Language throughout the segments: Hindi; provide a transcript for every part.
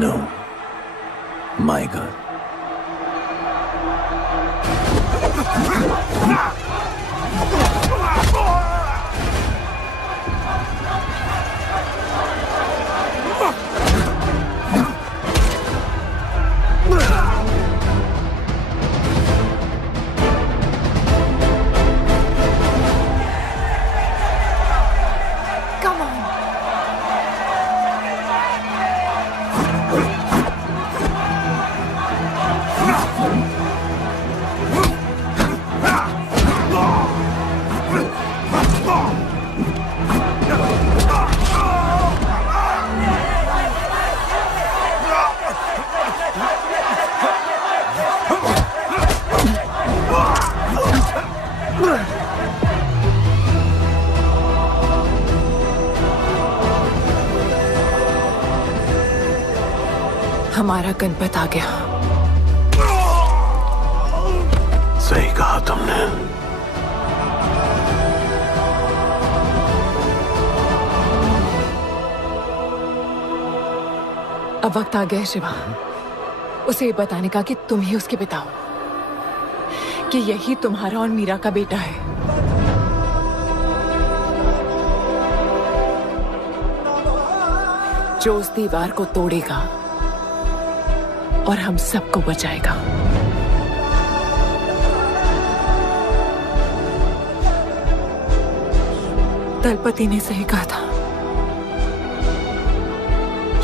No, my girl. हमारा गणपत आ गया। सही कहा तुमने। अब वक्त आ गया है शिवा, उसे ये बताने का कि तुम ही उसके पिता हो, कि यही तुम्हारा और मीरा का बेटा है। जो उस दीवार को तोड़ेगा और हम सबको बचाएगा। दलपति ने सही कहा था,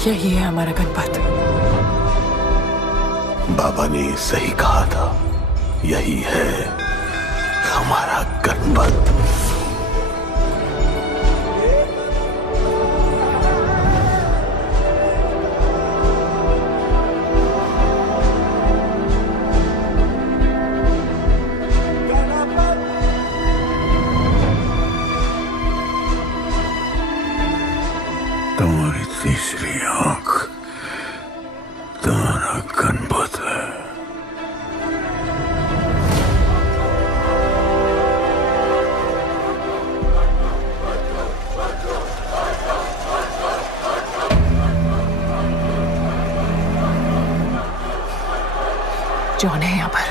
यही है हमारा गणपत। बाबा ने सही कहा था, यही है हमारा गणपत। तीसरी आंख तुम्हारा गणपत है। जॉन है यहाँ पर।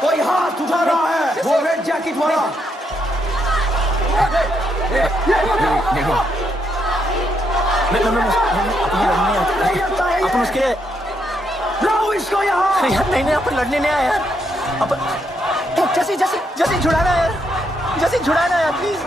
कोई हाथ उठा रहा है, वो रेड जैकेट वाला। देखो अपन उसके लाओ इसको यहाँ। यार नहीं अपन लड़ने नहीं आया यार। अपन जैसे छुड़ाना यार, जैसे छुड़ाना यार प्लीज।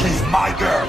She's my girl.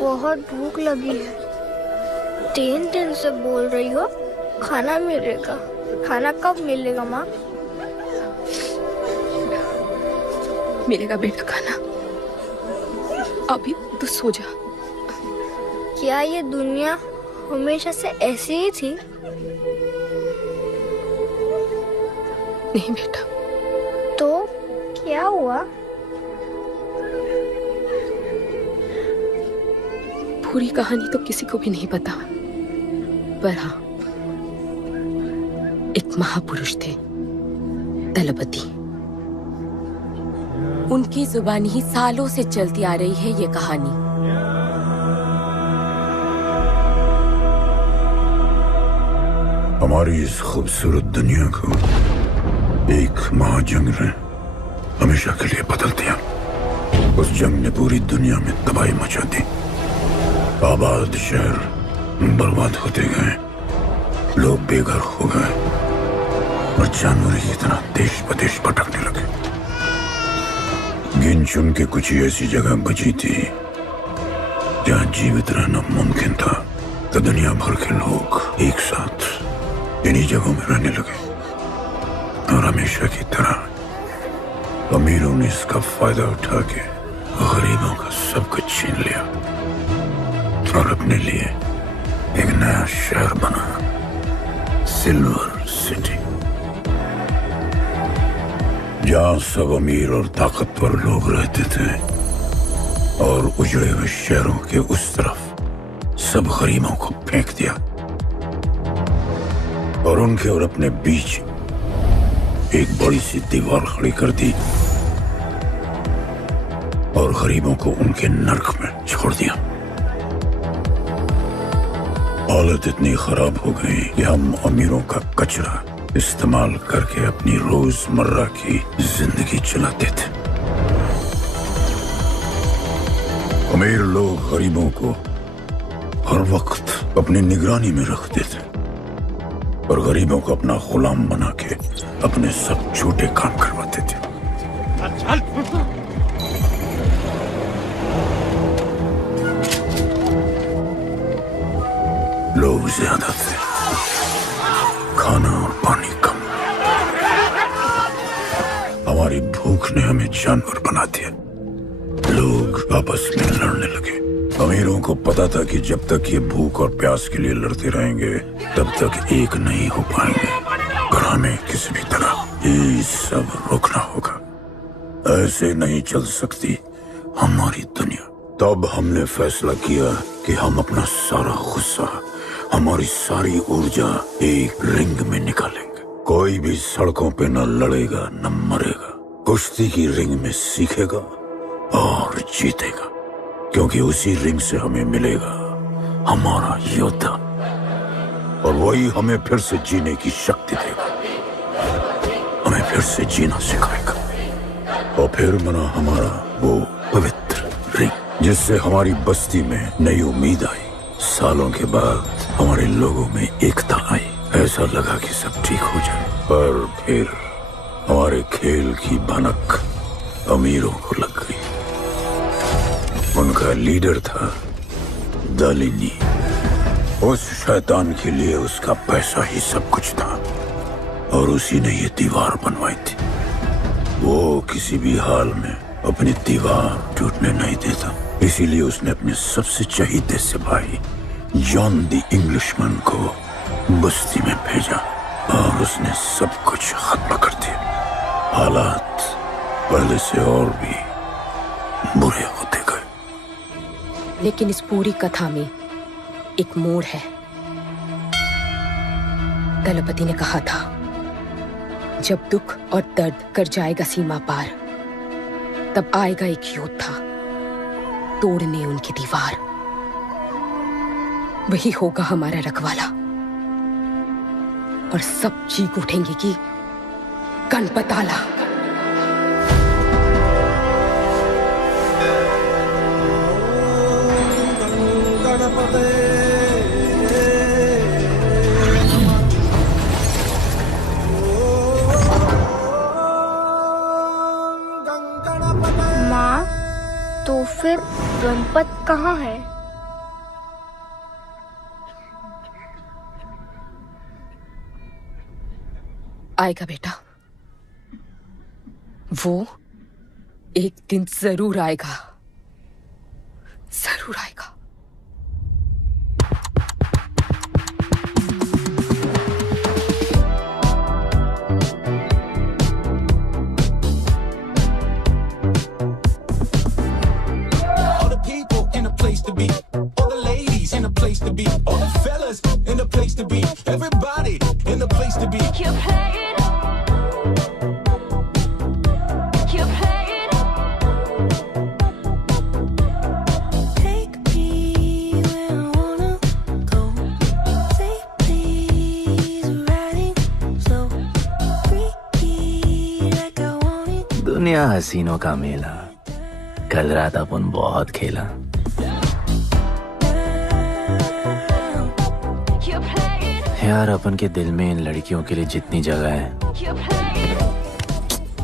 बहुत भूख लगी है। 3 दिन से बोल रही हो खाना मिलेगा। खाना कब मिलेगा माँ? मिलेगा बेटा खाना। अभी तो सो जा। क्या ये दुनिया हमेशा से ऐसी ही थी? नहीं बेटा। तो क्या हुआ? पूरी कहानी तो किसी को भी नहीं पता, पर हाँ, एक महापुरुष थे, दलपति। उनकी जुबानी ही सालों से चलती आ रही है ये कहानी। हमारी इस खूबसूरत दुनिया को एक महाजंग ने हमेशा के लिए बदल दिया। उस जंग ने पूरी दुनिया में तबाही मचा दी। आबाद शहर बर्बाद होते गए, लोग बेघर हो गए और जानवर की तरह देश प्रदेश भटकने लगे। गिन चुन के कुछ ही ऐसी जगह बची थी जहां जीवित रहना मुमकिन था, तो दुनिया भर के लोग एक साथ इन्हीं जगहों में रहने लगे। और हमेशा की तरह अमीरों ने इसका फायदा उठा के गरीबों का सब कुछ छीन लिया और अपने लिए एक नया शहर बना, सिल्वर सिटी, जहां सब अमीर और ताकतवर लोग रहते थे। और उजड़े हुए शहरों के उस तरफ सब गरीबों को फेंक दिया और उनके और अपने बीच एक बड़ी सी दीवार खड़ी कर दी और गरीबों को उनके नर्क में छोड़ दिया। हालत इतनी खराब हो गई कि हम अमीरों का कचरा इस्तेमाल करके अपनी रोजमर्रा की जिंदगी चलाते थे। अमीर लोग गरीबों को हर वक्त अपनी निगरानी में रखते थे और गरीबों को अपना गुलाम बना के अपने सब छोटे काम करवाते थे। लोग ज्यादा थे, खाना और पानी कम। हमारी भूख ने हमें जानवर बना दिया। लोग आपस में लड़ने लगे। अमीरों को पता था कि जब तक ये भूख और प्यास के लिए लड़ते रहेंगे तब तक एक नहीं हो पाएंगे और हमें किसी भी तरह ये सब रोकना होगा। ऐसे नहीं चल सकती हमारी दुनिया। तब हमने फैसला किया कि हम अपना सारा गुस्सा, हमारी सारी ऊर्जा एक रिंग में निकालेंगे। कोई भी सड़कों पे न लड़ेगा न मरेगा, कुश्ती की रिंग में सीखेगा और जीतेगा, क्योंकि उसी रिंग से हमें मिलेगा हमारा योद्धा और वही हमें फिर से जीने की शक्ति देगा, हमें फिर से जीना सिखाएगा। और फिर बना हमारा वो पवित्र रिंग, जिससे हमारी बस्ती में नई उम्मीद आई। सालों के बाद हमारे लोगों में एकता आई। ऐसा लगा कि सब ठीक हो जाए, पर फिर हमारे खेल की भनक अमीरों को लग गई। उनका लीडर था दालिनी। उस शैतान के लिए उसका पैसा ही सब कुछ था और उसी ने ये दीवार बनवाई थी। वो किसी भी हाल में अपनी दीवार टूटने नहीं देता, इसीलिए उसने अपने सबसे चहीते सिपाही जॉन द इंग्लिशमैन को बस्ती में भेजा और उसने सब कुछ खत्म कर दिया। हालात पहले से और भी बुरे होते गए। लेकिन इस पूरी कथा में एक मोड़ है। दलपति ने कहा था, जब दुख और दर्द कर जाएगा सीमा पार, तब आएगा एक योद्धा तोड़ने उनकी दीवार। वही होगा हमारा रखवाला और सब चीख उठेंगे कि गणपताला। गणपताय संपत कहाँ है? आएगा बेटा, वो एक दिन जरूर आएगा, जरूर आएगा। दुनिया हसीनों का मेला, कल रात अपन बहुत खेला। यार अपन के दिल में इन लड़कियों के लिए जितनी जगह है,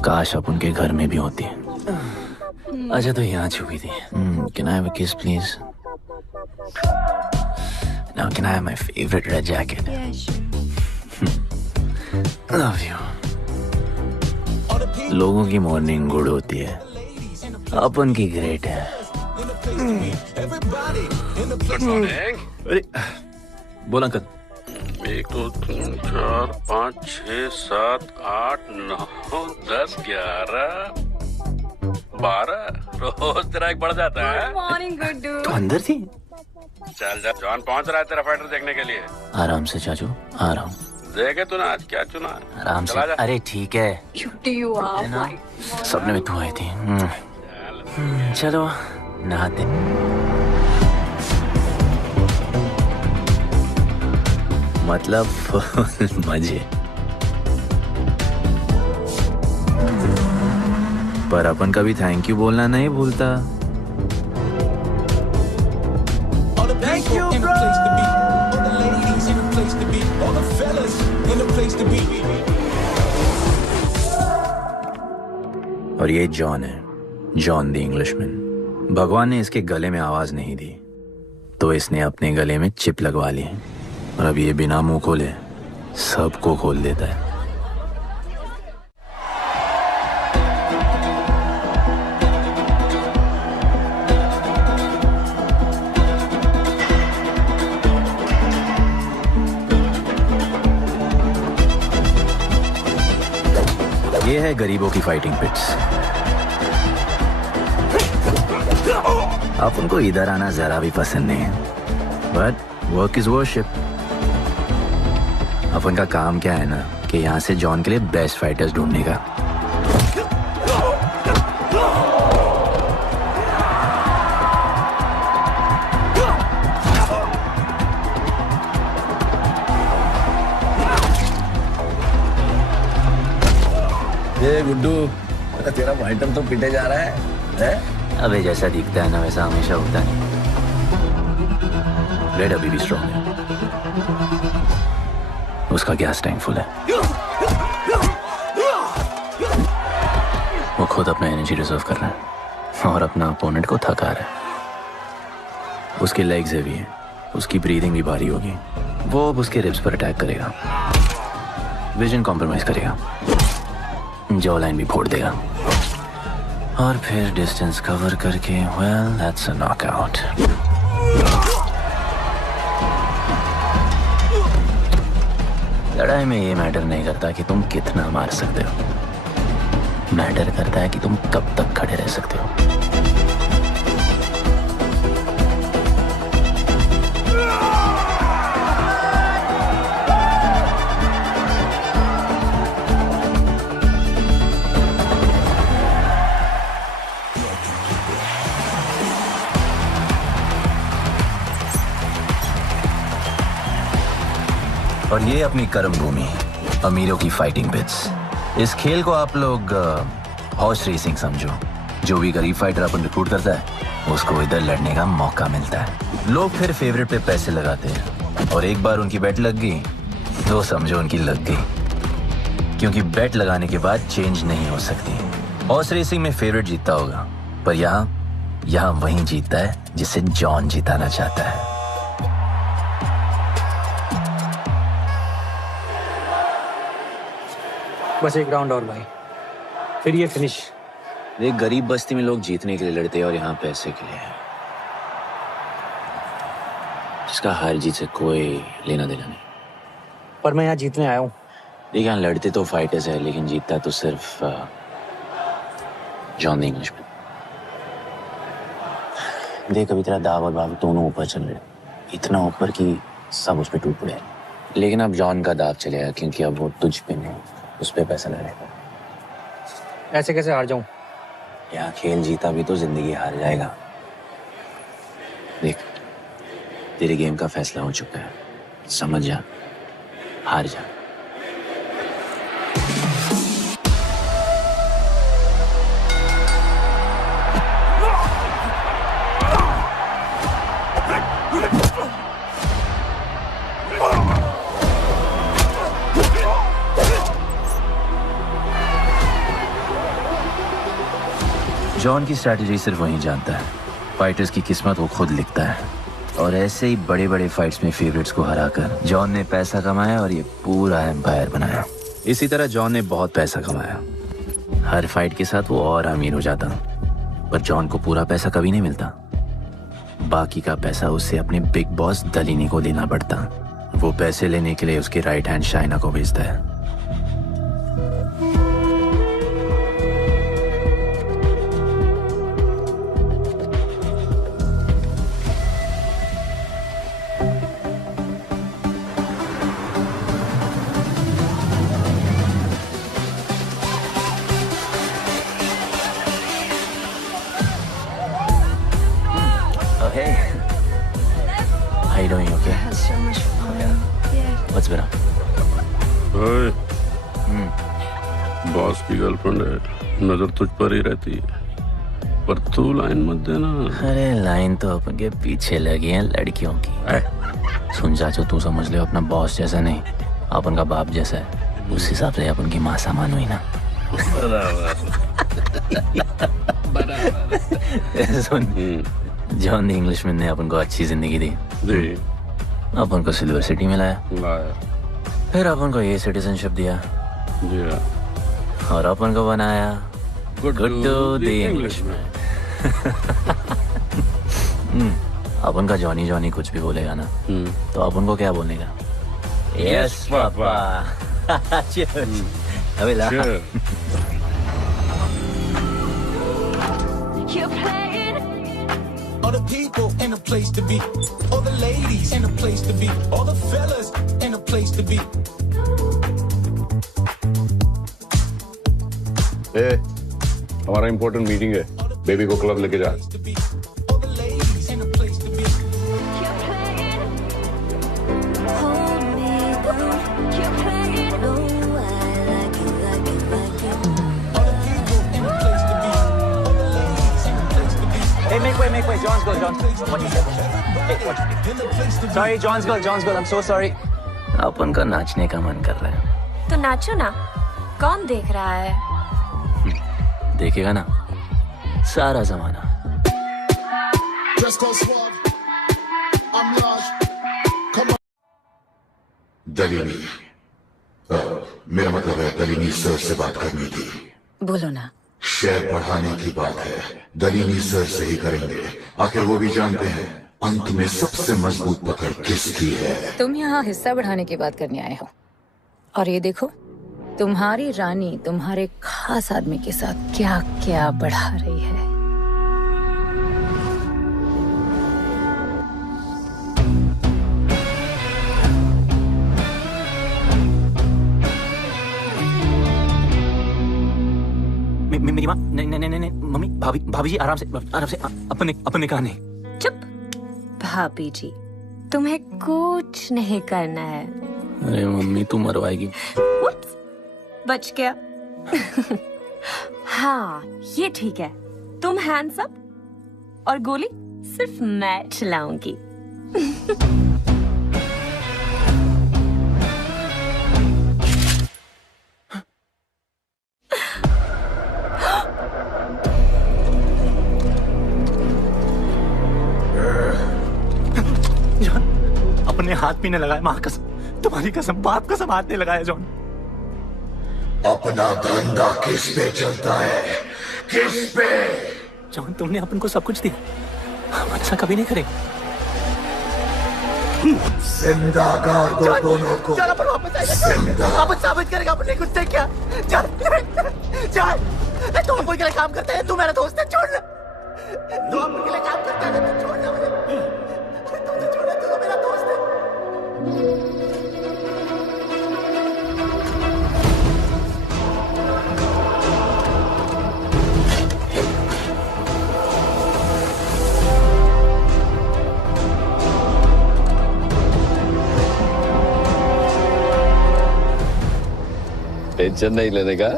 काश अपन के घर में भी होती है। अच्छा तो यहाँ छुपी थी। Can I have a kiss please? Now can I have my favorite red jacket? Love you. लोगों की मॉर्निंग गुड होती है, अपन की ग्रेट है। अरे बोल अंकल। 1 2 3 4 5 6 7 8 9 10 11 12 रोज तेरा एक बढ़ जाता है। मॉर्निंग गुड्डू। तो अंदर थी? चल जा, जॉन पहुंच रहा है तेरा फाइटर देखने के लिए। आराम से चाचू, आराम। देखे तूने आज क्या चुना? आराम से। अरे ठीक है, सपने में तू आई थी। चलो नहाते। मतलब मजे। पर अपन कभी थैंक यू बोलना नहीं भूलता। Thank you, bro. और ये जॉन है, जॉन द इंग्लिशमैन। भगवान ने इसके गले में आवाज नहीं दी, तो इसने अपने गले में चिप लगवा ली और अब ये बिना मुंह खोले सबको खोल देता है। ये है गरीबों की फाइटिंग पिट्स। आप उनको इधर आना जरा भी पसंद नहीं है, बट वर्क इज वर्शिप। अपन का काम क्या है ना कि यहाँ से जॉन के लिए बेस्ट फाइटर्स ढूंढने का। ये गुड्डू, तेरा फाइटर तो पिटे जा रहा है? अबे जैसा दिखता है ना वैसा हमेशा होता है। रेड अभी भी स्ट्रॉन्ग है, उसका गैस टैंक फुल है। वो खुद अपना एनर्जी रिजर्व कर रहा है और अपना अपोनेंट को थका रहा है। उसके लेग्स हेवी हैं, उसकी ब्रीदिंग भी भारी होगी। वो अब उसके रिब्स पर अटैक करेगा, विजन कॉम्प्रोमाइज करेगा, जॉ लाइन भी फोड़ देगा और फिर डिस्टेंस कवर करके वेल दैट्स अ नॉकआउट। लड़ाई में ये मैटर नहीं करता कि तुम कितना मार सकते हो, मैटर करता है कि तुम कब तक खड़े रह सकते हो। और ये अपनी कर्म भूमि, अमीरों की फाइटिंग पिट्स। इस खेल को आप लोग हॉर्स रेसिंग समझो। जो भी गरीब फाइटर अपन रिक्रूट करता है उसको इधर लड़ने का मौका मिलता है। लोग फिर फेवरेट पे पैसे लगाते हैं और एक बार उनकी बेट लग गई तो समझो उनकी लग गई, क्योंकि बेट लगाने के बाद चेंज नहीं हो सकती। हॉर्स रेसिंग में फेवरेट जीतता होगा, पर यहाँ यहाँ वही जीतता है जिसे जॉन जिताना चाहता है। बस एक राउंड और भाई, फिर ये फिनिश। एक गरीब बस्ती में लोग जीतने के लिए लड़ते हैं और यहाँ पैसे के लिए, जिसका हार जीत से कोई लेना देना नहीं। पर मैं यहाँ जीतने आया हूँ। देखिए, यहाँ लड़ते तो फाइटर्स है, लेकिन जीतता तो सिर्फ जॉन द इंग्लिशमैन। देख, अभी तेरा दाव और बाव दोनों ऊपर चल रहे, इतना ऊपर कि सब उस पर टूट पड़े। लेकिन अब जॉन का दाव चलेगा, क्योंकि अब वो तुझ पे नहीं, उस पे पैसा लगेगा। ऐसे कैसे हार जाऊं? यहाँ खेल जीता भी तो जिंदगी हार जाएगा। देख, तेरे गेम का फैसला हो चुका है, समझ जा, हार जा। जॉन की स्ट्रैटेजी सिर्फ वही जानता है, फाइटर्स की किस्मत वो खुद लिखता है। और ऐसे ही बड़े बड़े फाइट्स में फेवरेट्स को हराकर जॉन ने पैसा कमाया और ये पूरा एम्पायर बनाया। इसी तरह जॉन ने बहुत पैसा कमाया, हर फाइट के साथ वो और अमीर हो जाता। पर जॉन को पूरा पैसा कभी नहीं मिलता, बाकी का पैसा उसे अपने बिग बॉस दलीनी को देना पड़ता। वो पैसे लेने के लिए उसके राइट हैंड शाइना को भेजता है। Hey, how you doing? Okay. So much fun. Yeah. What's been up? ओए, बॉस की गर्लफ्रेंड है, नजर तुझ पर ही रहती है, पर तू लाइन मत देना। अरे लाइन तो अपन के पीछे लगी है लड़कियों की। सुन चाचो, तू समझ ले अपना बॉस जैसा नहीं, अपन का बाप जैसा है। उस हिसाब से अपन की माँ सामान हुई ना। सुन, जॉन द इंग्लिशमैन ने अपन को अच्छी जिंदगी दी, अपन को सिल्वर सिटी में लाया, फिर अपन को ये सिटीजनशिप दिया, और अपन को बनाया गुड्डू द इंग्लिशमैन। अपन का जॉनी जॉनी कुछ भी बोलेगा ना, तो अपन को क्या बोलने का? Yes papa. अबे ला। All the people in a place to be, all the ladies in a place to be, all the fellas in a place to be. ए, हमारा इम्पोर्टेंट मीटिंग है, बेबी को क्लब लेके जा। All the ladies in a place to be. Hey, make way. John's girl. What you said? Hey, watch. Sorry, John's girl. I'm so sorry. अपन का नाचने का मन कर रहा है। तो नाचो ना, कौन देख रहा है? देखेगा ना सारा जमाना। दलीनी, मेरा मतलब है दलीनी सर से बात करनी थी। बोलो ना। शेयर बढ़ाने की बात है, दलीनी सर से ही करेंगे। आखिर वो भी जानते हैं अंत में सबसे मजबूत पकड़ किसकी है। तुम यहाँ हिस्सा बढ़ाने की बात करने आए हो, और ये देखो तुम्हारी रानी तुम्हारे खास आदमी के साथ क्या क्या बढ़ा रही है। मेरी माँ, नहीं मम्मी, भाभी जी आराम से अपने कहा नहीं। चुप। भाभी जी, तुम्हें कुछ नहीं करना है। अरे मम्मी, तू मरवाएगी। बच गया। हाँ, ये ठीक है। तुम हैंड्स अप और गोली सिर्फ मैं चलाऊंगी। जॉन, अपने हाथ भी नहीं लगाए, माँ कसम, तुम्हारी कसम, बाप कसम, हाथ नहीं लगाया जॉन। अपना धंधा किस पे चलता है? किस पे? जॉन, तुमने अपन को सब कुछ दिया, हम ऐसा कभी नहीं करेंगे। जिंदा कर दो दोनों को। चल अपन वापस आएगा, अपन साबित करेगा अपने कुछ से क्या। चल चल, तुम अपन के लिए काम करते हैं, तू मेरा दोस्त है, छोड़ ना। तू अपन के लिए काम करता है, तू छोड़ ना मुझे, तू छोड़ ना, तू तो मेरा दोस्त है। टेंशन नहीं लेने का,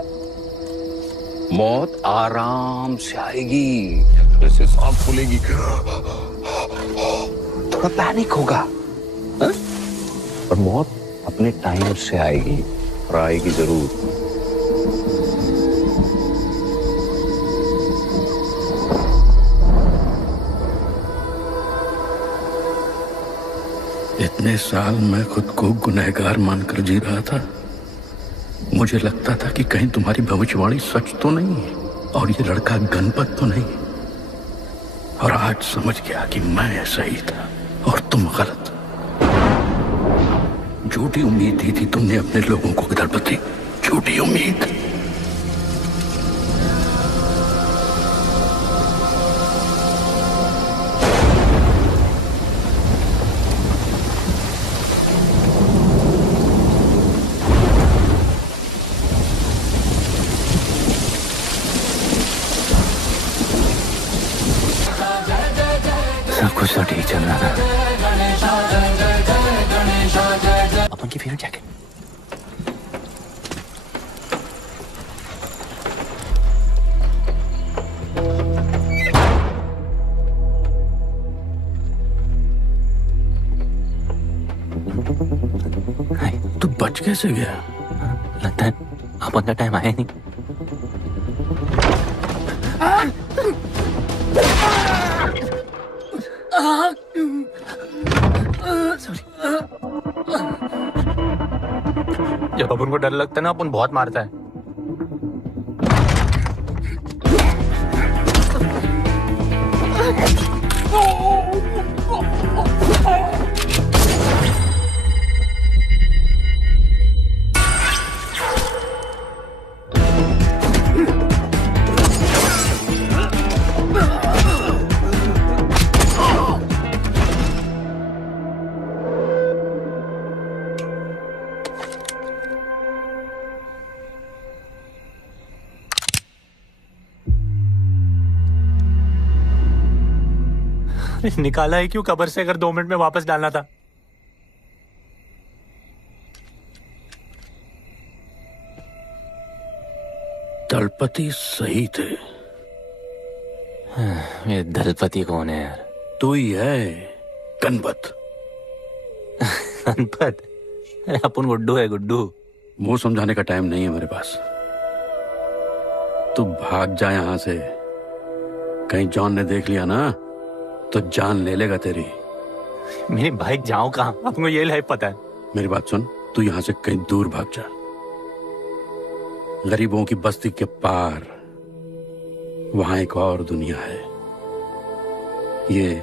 मौत आराम से आएगी, ऐसे सांस फूलेगी, थोड़ा पैनिक होगा, पर मौत अपने टाइम से आएगी और आएगी जरूर। इतने साल मैं खुद को गुनहगार मानकर जी रहा था। मुझे लगता था कि कहीं तुम्हारी भविष्यवाणी सच तो नहीं है और ये लड़का गणपत तो नहीं, और आज समझ गया कि मैं सही था और तुम गलत। झूठी उम्मीद दी थी तुमने अपने लोगों को गणपति, झूठी उम्मीद। सब कुछ तो ठीक चल रहा था। अपन की फेवरेट जैकेट। तू बच कैसे गया? लगता है अपन का टाइम आया नहीं। जब अपन को डर लगता है ना, अपन बहुत मारता है। निकाला है क्यों कब्र से, अगर 2 मिनट में वापस डालना था? दलपति सही थे। ये दलपति कौन है यार? तू ही है, गणपत। गणपत? अरे अपन गुड्डू है, गुड्डू। वो समझाने का टाइम नहीं है मेरे पास। तू भाग जा यहां से, कहीं जॉन ने देख लिया ना तो जान ले लेगा तेरी। मेरी बाइक जाऊं कहाँ? आपको ये लाइफ पता है। मेरी बात सुन, तू यहां से कहीं दूर भाग जा, गरीबों की बस्ती के पार। वहां एक और दुनिया है, ये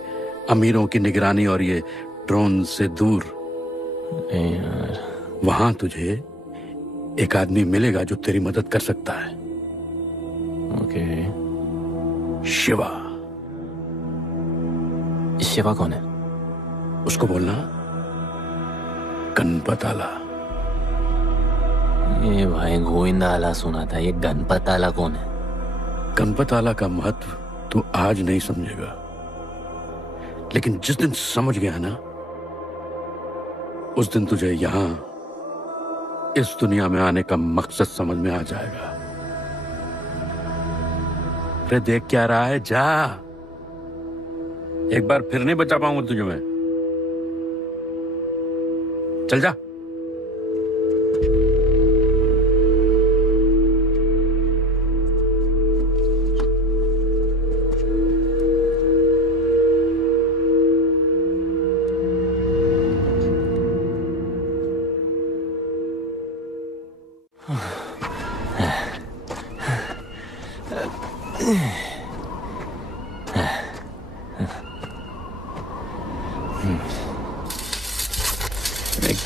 अमीरों की निगरानी और ये ड्रोन से दूर। वहां तुझे एक आदमी मिलेगा जो तेरी मदद कर सकता है। ओके। शिवा। शिवा कौन है? उसको बोलना गणपत आला। ये भाई गोविंदा आला सुना था, ये गणपत आला कौन है? गणपत आला का महत्व तू आज नहीं समझेगा, लेकिन जिस दिन समझ गया ना, उस दिन तुझे यहां इस दुनिया में आने का मकसद समझ में आ जाएगा। अरे देख क्या रहा है, जा। एक बार फिर नहीं बचा पाऊंगा तुझे मैं। चल जा।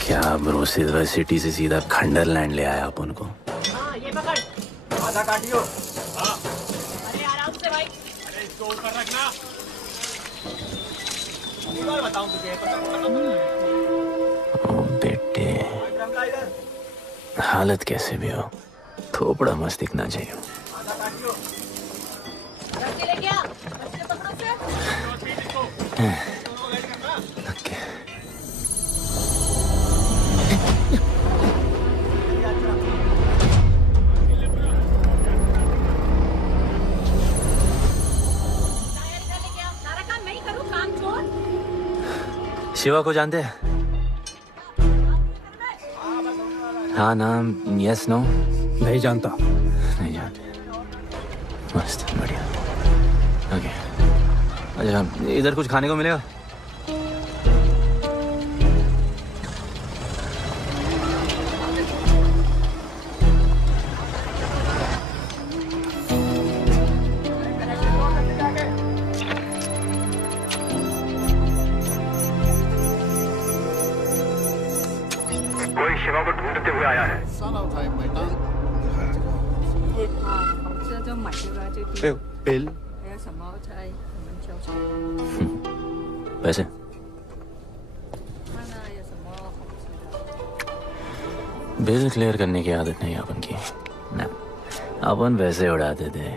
क्या ब्रो, सिल्वर सिटी से सीधा खंडरलैंड ले आया अपन को। ये पकड़, आधा काटियो। अरे आराम से भाई। अरे इसको ऊपर रखना। एक बार बताऊं तुझे। ओ बेटे, हालत कैसे भी हो, थोपड़ा मस्त दिखना चाहिए। आधा काटियो। ले गया। बच्चे पकड़ो से। ओके। शिवा को जानते हैं? हाँ, नाम यस नो? नहीं जानता। नहीं जानते। मस्त, बढ़िया। ओके, अच्छा इधर कुछ खाने को मिलेगा? शिवा को ढूंढते हुए आया है। बिल पैसे? बिल क्लियर करने की आदत नहीं अपन की ना, अपन वैसे उड़ाते थे।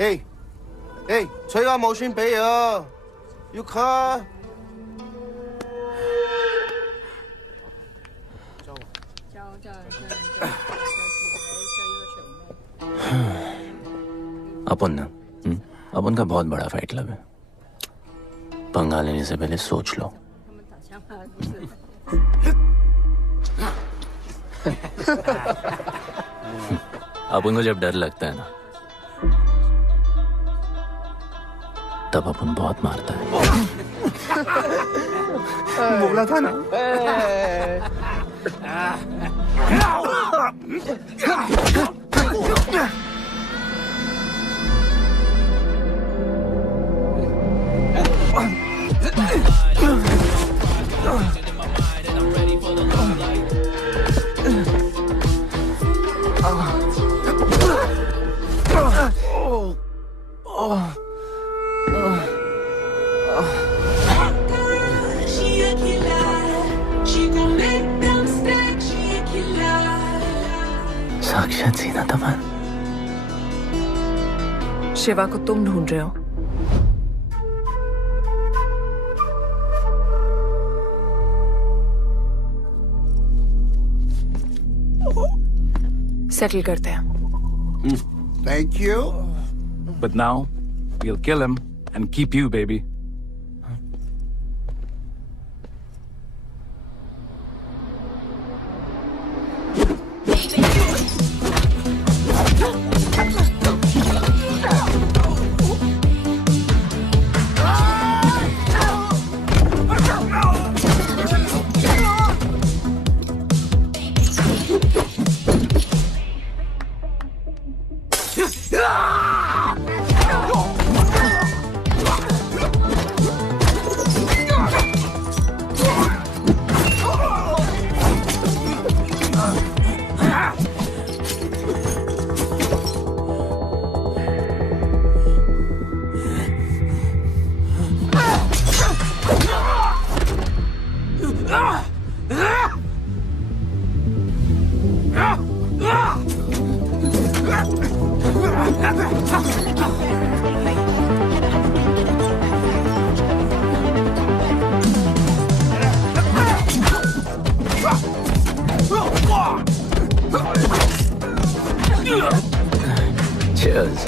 哎哎，吹個無線俾啊，要卡。 अपन ना, अपन का बहुत बड़ा फाइट क्लब है। पंगा लेने से पहले सोच लो। अपन को जब डर लगता है ना, तब अपन बहुत मारता है। बोला था ना। साक्षात सीना तमन। शिवा को तुम ढूंढ रहे हो? सेटल करते हैं। Thank you. But now we'll kill him and keep you, baby. Cheers.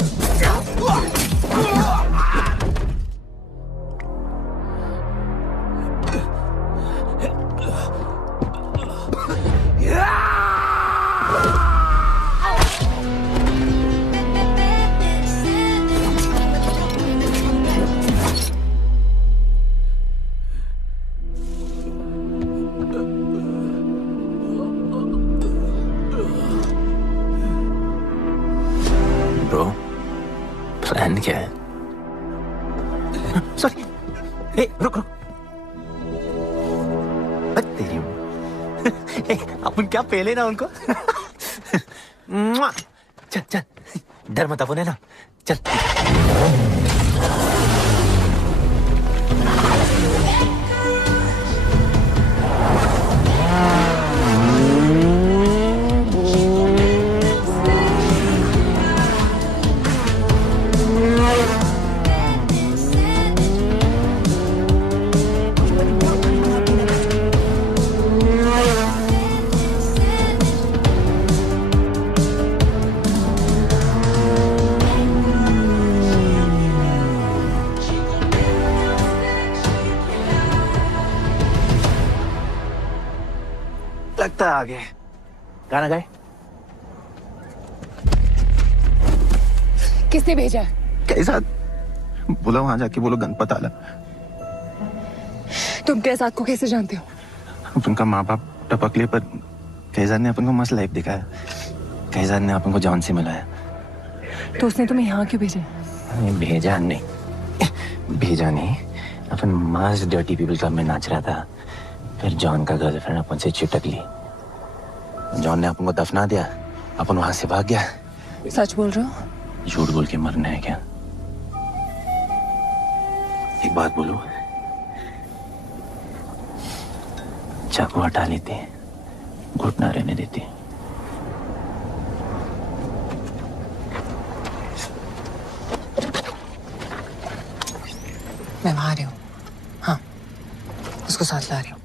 Bro, plan क्या है? सॉरी। ए, रुक रुक। तेरी अपन क्या पहले ना उनको। चल चल, डर मत अपन, है ना? चल। लगता है आगे गाना गाए। किसने भेजा? कैसा? बोलो वहां जाके बोलो गणपत आला। तुम कैसाद को कैसे जानते हो? उनका माँ बाप टपकले पर कैसाद ने अपन को मस्त लाइफ दिखाया। कैसाद ने अपन को जॉन से मिलाया। तो उसने तुम्हें यहाँ क्यों भेजा? भेजा नहीं, भेजा नहीं। अपन मस्त डर्टी पीपल क्लब में नाच रहा था, फिर जॉन का गर्लफ्रेंड अपन से चिपक ली। जॉन ने अपन को दफना दिया, अपन वहां से भाग गया। सच बोल रहे हो? झूठ बोल के मरना है क्या? एक बात बोलूं, चाकू हटा लेते, घुटना रहने देते। मैं वहां आ रही हूँ। हाँ, उसको साथ ला रही हूँ।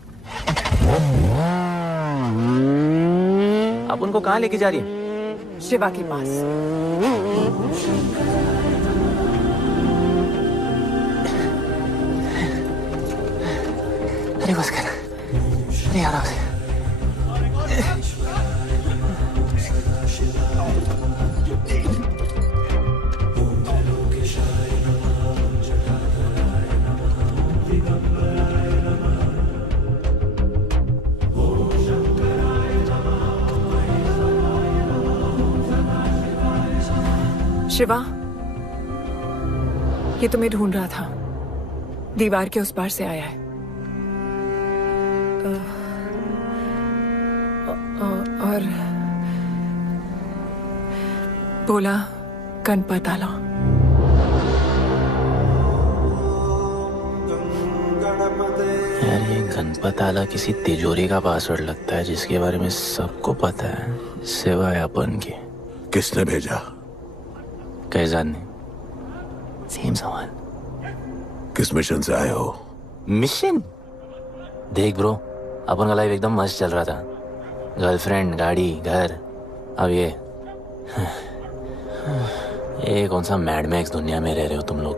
आप उनको कहाँ लेके जा रही हैं? शिवा के पास। अरे बस कर, अरे आराम से। शिवा, ये तुम्हें ढूंढ रहा था। दीवार के उस पार से आया है। और बोला गणपत आला। यार ये गणपत आला किसी तिजोरी का पासवर्ड लगता है जिसके बारे में सबको पता है सिवाय अपन के। किसने भेजा? कैसाद ने। सेम सवाल। किस मिशन से आए हो? मिशन? देख ब्रो, अपन का लाइफ एकदम मस्त चल रहा था। गर्लफ्रेंड, गाड़ी, घर। अब ये कौन सा मैड मैक्स दुनिया में रह रहे हो तुम लोग।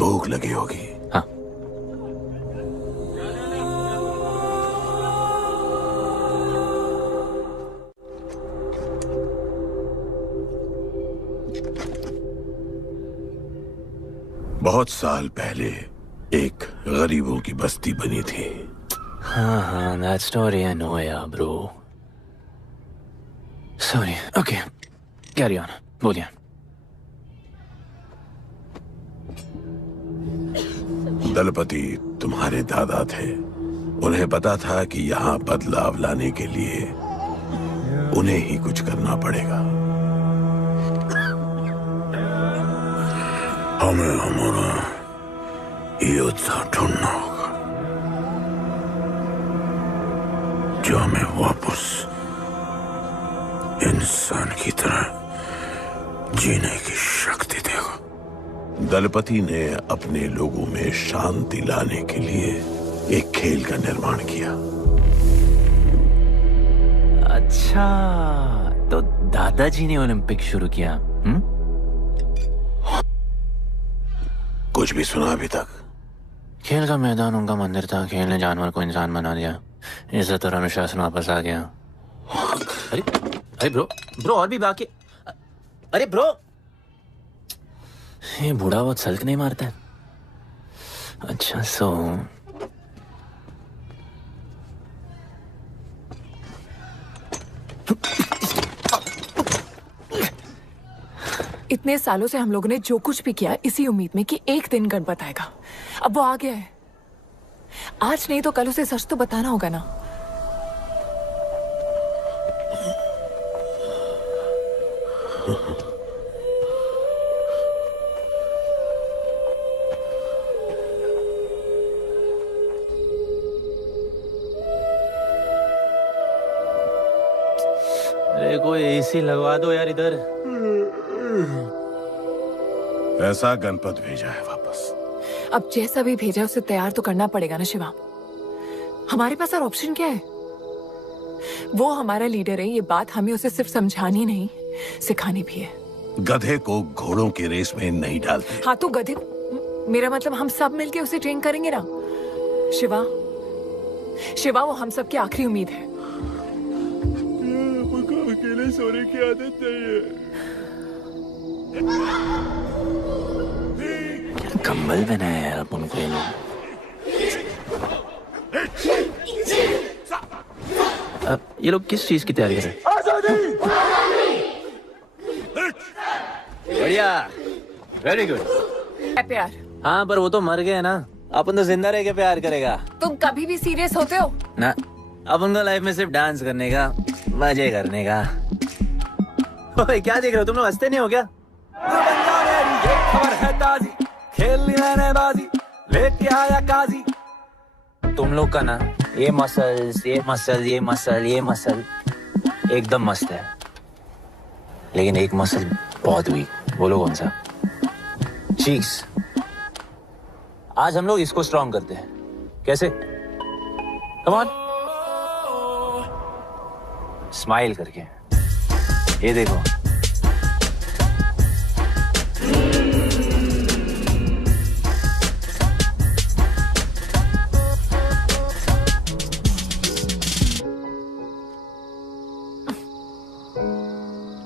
भूख लगी होगी। हाँ। बहुत साल पहले एक गरीबों की बस्ती बनी थी। हाँ, that story I know, yeah, bro. Sorry. Okay, carry on. बोलिए। दलपति तुम्हारे दादा थे। उन्हें पता था कि यहाँ बदलाव लाने के लिए उन्हें ही कुछ करना पड़ेगा। हमें हमारा योद्धा ढूंढना होगा जो हमें वापस इंसान की तरह जीने की शक्ति देगा। दलपति ने अपने लोगों में शांति लाने के लिए एक खेल का निर्माण किया। अच्छा, तो दादाजी ने ओलंपिक शुरू किया। कुछ भी सुना अभी तक? खेल का मैदान उनका मंदिर था। खेल ने जानवर को इंसान बना दिया। इज्जत और अनुशासन वापस आ गया। अरे अरे ब्रो और भी बाकी। अरे ब्रो, ये बूढ़ा बहुत सल्क नहीं मारता है। अच्छा इतने सालों से हम लोगों ने जो कुछ भी किया इसी उम्मीद में कि एक दिन गणपत आएगा। अब वो आ गया है। आज नहीं तो कल उसे सच तो बताना होगा ना। अरे कोई एसी लगवा दो यार इधर। ऐसा गणपत भेजा है वापस। अब जैसा भी भेजा उसे तैयार तो करना पड़ेगा ना शिवा। हमारे पास और ऑप्शन क्या है? वो हमारा लीडर है, ये बात हमें उसे सिर्फ समझानी नहीं सिखानी भी है। गधे को घोड़ों की रेस में नहीं डालते। हाँ तो गधे, मेरा मतलब हम सब मिलके उसे ट्रेन करेंगे ना। शिवा, शिवा वो हम सब की आखिरी उम्मीद है। अकेले सोने की आदत नहीं है। कंबल बनाया यार अपन को ये लोग। अब ये लोग किस चीज की तैयारी कर रहे हैं? बढ़िया, वेरी गुड। प्यार? हाँ पर वो तो मर गए ना, अपन तो जिंदा रह के प्यार करेगा। तुम कभी भी सीरियस होते हो ना? अपन को लाइफ में सिर्फ डांस करने का, मजे करने का। ओए क्या देख रहे हो तुम लोग, हंसते नहीं हो क्या? खबर है ताजी, खेल ली मैंने बाजी, लेके आया काजी। तुम लोग का ना ये मसल्स, ये मसल, ये मसल, ये मसल एकदम मस्त है, लेकिन एक मसल बहुत वीक। बोलो कौन सा? चीक्स। आज हम लोग इसको स्ट्रॉन्ग करते हैं। कैसे? कम ऑन, स्माइल करके। ये देखो,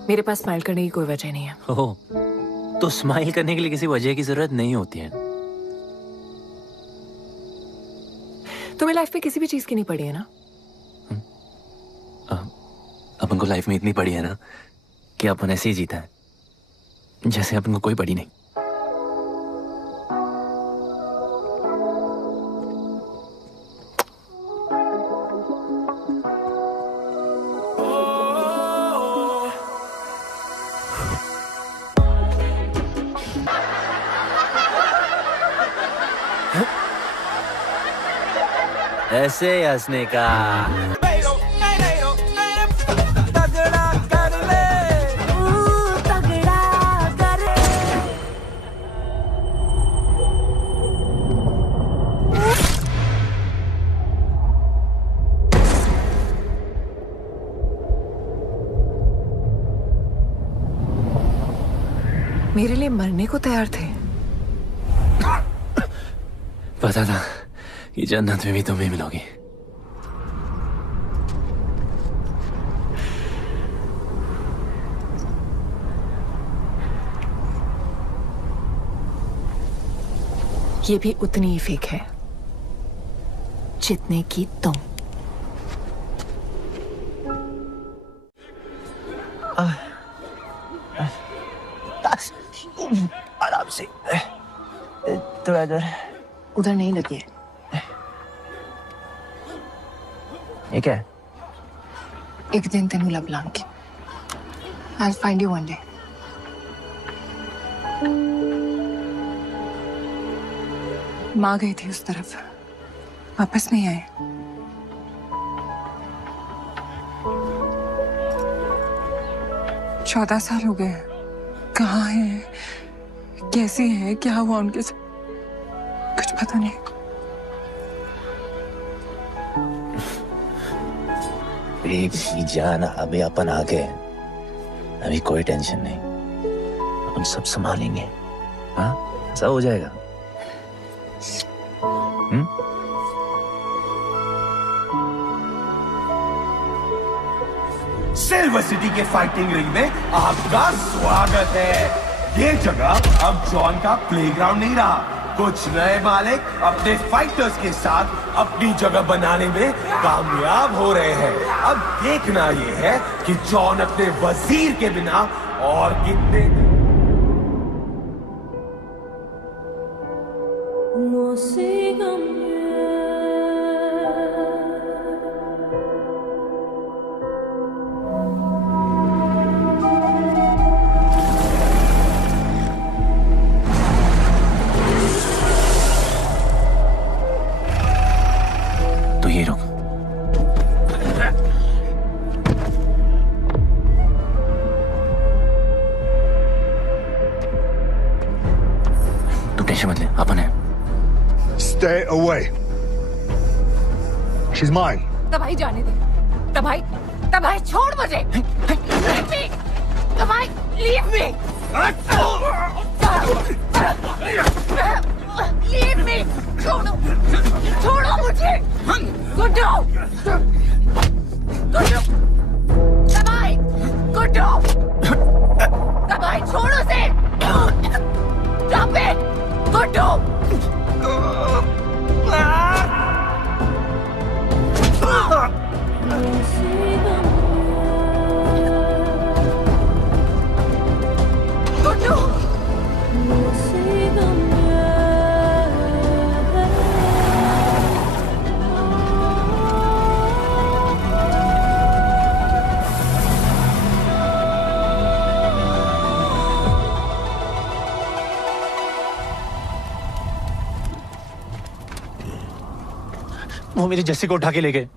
मेरे पास स्माइल करने की कोई वजह नहीं है। ओह, तो स्माइल करने के लिए किसी वजह की जरूरत नहीं होती है। तुम्हें लाइफ में किसी भी चीज की नहीं पड़ी है ना? अपन को लाइफ में इतनी पड़ी है ना कि अपन ऐसे ही जीता है जैसे अपन को कोई पड़ी नहीं। ऐसे हंसने का। मेरे लिए मरने को तैयार थे। पता था कि जन्नत में भी तुम ही मिलोगी। ये भी उतनी ही फेक है जितने की तुम। आराम से, थोड़ा इधर। उधर नहीं लगी है। ये क्या है? एक दिन तेनू लब Langi. I'll find you one day. माँ गई थी उस तरफ, वापस नहीं आए। चौदह साल हो गए। कहाँ है, कैसी है, क्या हुआ उनके साथ, कुछ पता नहीं। बेबी जान, अभी अपन आ गए, अभी कोई टेंशन नहीं, अपन सब संभालेंगे। हाँ, सब हो जाएगा। सिल्वर सिटी के फाइटिंग रिंग में आपका स्वागत है। ये जगह अब जॉन का प्लेग्राउंड नहीं रहा। कुछ नए मालिक अपने फाइटर्स के साथ अपनी जगह बनाने में कामयाब हो रहे हैं। अब देखना ये है कि जॉन अपने वजीर के बिना और कितने तो ये रुक। तू टेंशन मत ले, अपन है। Stay away. She's mine. तबाही जाने दे। तबाही छोड़ मुझे। Leave me. तबाही, leave me. Leave me. छोड़ो मुझे। गुड्डू। तबाही छोड़ो उसे। Stop it. गुड्डू। वो मेरी जस्सी को उठा के ले गए।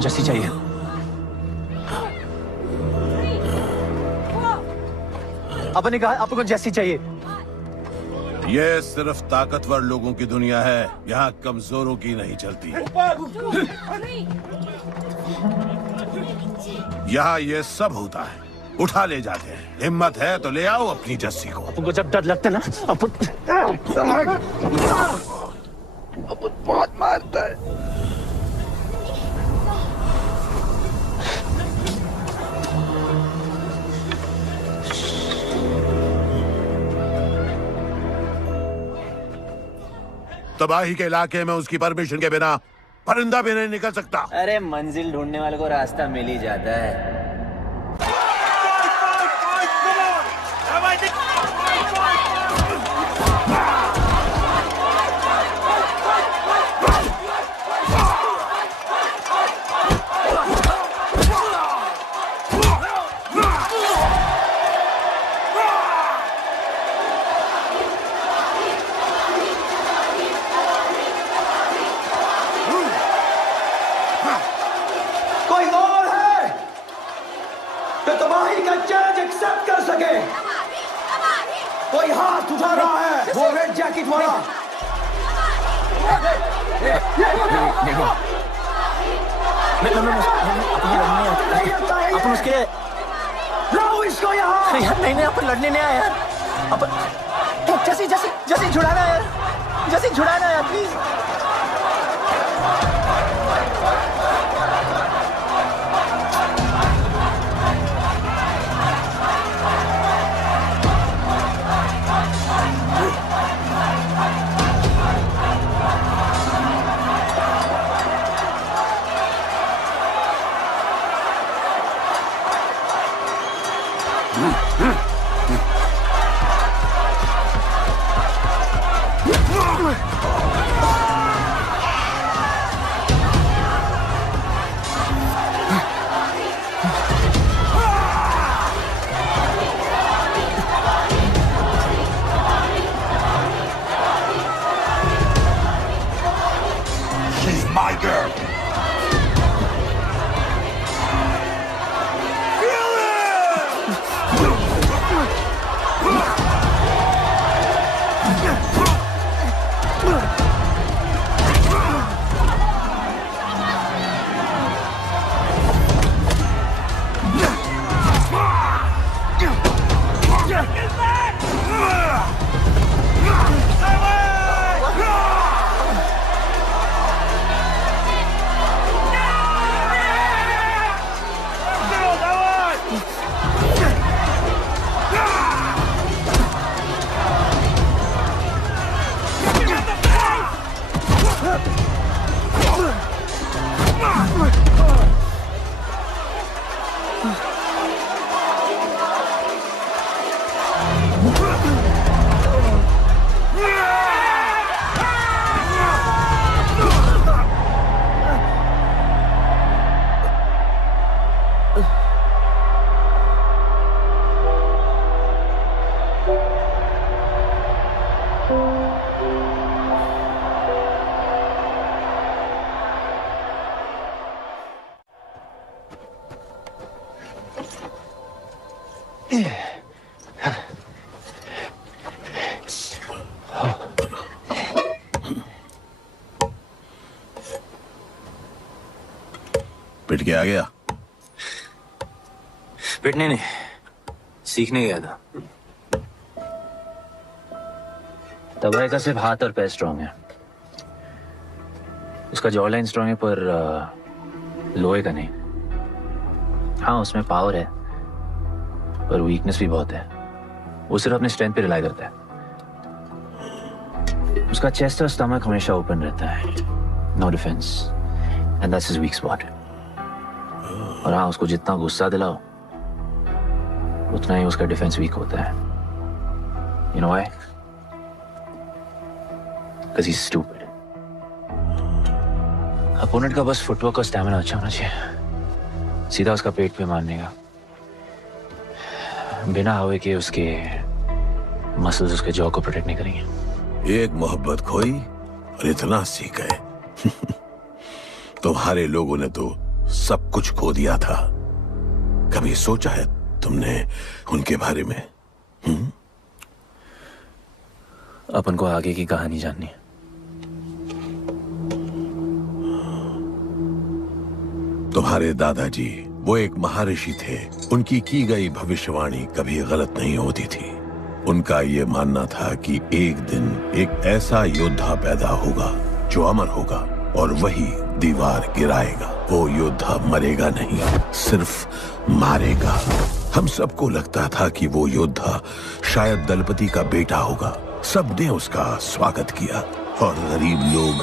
जस्सी चाहिए। आपने कहा आपको जस्सी चाहिए। ये सिर्फ ताकतवर लोगों की दुनिया है, यहाँ कमजोरों की नहीं चलती। यहाँ ये सब होता है, उठा ले जाते हैं। हिम्मत है तो ले आओ अपनी जस्सी को। आपको जब डर लगता है ना, अपन बहुत मारता है। तबाही के इलाके में उसकी परमिशन के बिना परिंदा भी नहीं निकल सकता। अरे मंजिल ढूंढने वाले को रास्ता मिल ही जाता है। कोई और है तो तबाही का चैलेंज एक्सेप्ट कर सके? कोई हाथ उठा रहा है, वो रेड जैकेट वाला। अपन उसके लाओ इसको यहाँ। यार नहीं अपन लड़ने नहीं आया यार। अपन जैसी छुड़ाना यार, जैसी छुड़ाना यार प्लीज। She's my girl. पिट के आ गया? पिटने नहीं, सीखने गया था। तबाही का सिर्फ हाथ और पैर स्ट्रांग है, उसका जॉ लाइन स्ट्रांग है, पर लोहे का नहीं। हाँ, उसमें पावर है पर वीकनेस भी बहुत है। वो सिर्फ अपने स्ट्रेंथ पे रिलाई करता है। उसका चेस्ट और स्टमक हमेशा ओपन रहता है, no defence, and that's his weak spot. और हाँ, उसको जितना गुस्सा दिलाओ उतना ही उसका डिफेंस वीक होता है। You know why? Because he's stupid. Opponent का बस फुटवर्क और स्टैमिना अच्छा होना चाहिए, सीधा उसका पेट पे मारने का, बिना हवा के उसके मसल्स उसके जॉ को प्रोटेक्ट नहीं करेंगे। एक मोहब्बत खोई और इतना सीख गए। तुम्हारे लोगों ने तो सब कुछ खो दिया था। कभी सोचा है तुमने उनके बारे में? अपन को आगे की कहानी जाननी है। तुम्हारे दादाजी वो एक महर्षि थे। उनकी की गई भविष्यवाणी कभी गलत नहीं होती थी। उनका ये मानना था कि एक दिन एक ऐसा योद्धा पैदा होगा जो अमर होगा और वही दीवार गिराएगा। वो योद्धा मरेगा नहीं, सिर्फ मारेगा। हम सबको लगता था कि वो योद्धा शायद दलपति का बेटा होगा। सबने उसका स्वागत किया और गरीब लोग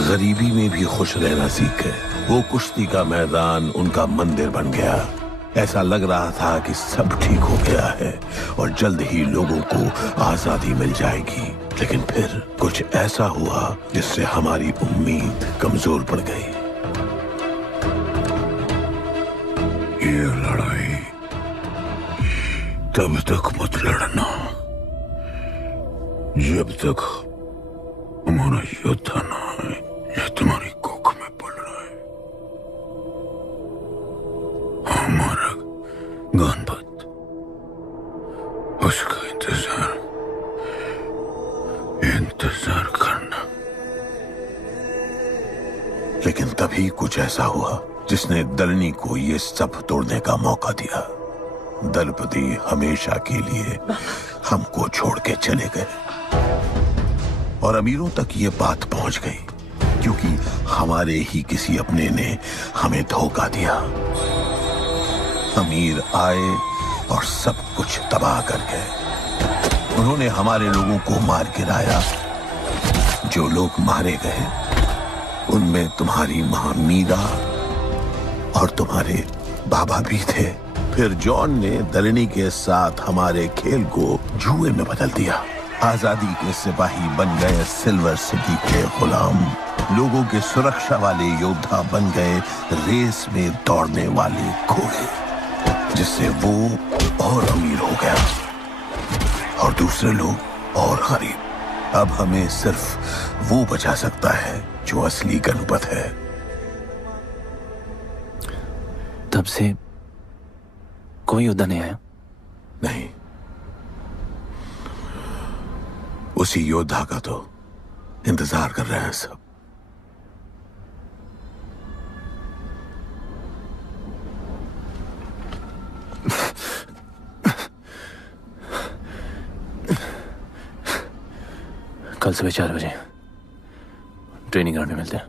गरीबी में भी खुश रहना सीख गए। वो कुश्ती का मैदान उनका मंदिर बन गया। ऐसा लग रहा था कि सब ठीक हो गया है और जल्द ही लोगों को आजादी मिल जाएगी। लेकिन फिर कुछ ऐसा हुआ जिससे हमारी उम्मीद कमजोर पड़ गई। ये लड़ाई तब तक मत लड़ना जब तक हमारा योद्धा ना है या तुम्हारी कोख में पड़ रहा है। हमारा गणपत, उसका इंतजार करना। लेकिन तभी कुछ ऐसा हुआ जिसने दलनी को ये सब तोड़ने का मौका दिया। दलपति हमेशा के लिए हमको छोड़ के चले गए और अमीरों तक ये बात पहुंच गई क्योंकि हमारे ही किसी अपने ने हमें धोखा दिया। अमीर आए और सब कुछ तबाह कर गए। उन्होंने हमारे लोगों को मार गिराया। जो लोग मारे गए उनमें तुम्हारी मां मीरा और तुम्हारे बाबा भी थे। फिर जॉन ने दलनी के साथ हमारे खेल को जुए में बदल दिया। आजादी के सिपाही बन गए सिल्वर सिटी के गुलाम। लोगों के सुरक्षा वाले योद्धा बन गए रेस में दौड़ने वाले घोड़े, जिससे वो और अमीर हो गया और दूसरे लोग और गरीब। अब हमें सिर्फ वो बचा सकता है जो असली गणपत है। तब से कोई योद्धा नहीं आया? नहीं, उसी योद्धा का तो इंतजार कर रहे हैं सब। कल सुबह 4 बजे ट्रेनिंग ग्राउंड में मिलते हैं।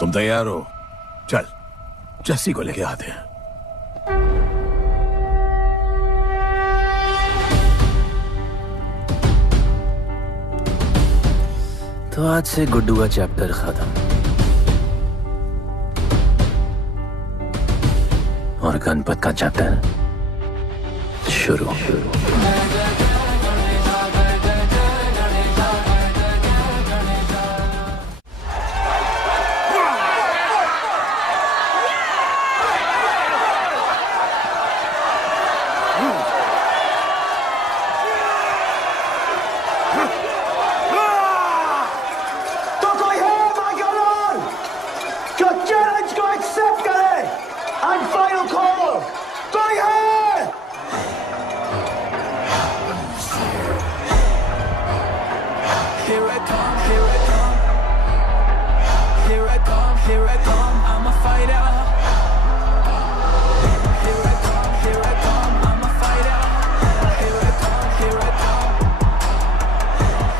तुम तैयार हो? चल जस्सी को लेके आते हैं। तो आज से गुड्डू का चैप्टर खत्म और गणपत का चैप्टर शुरू।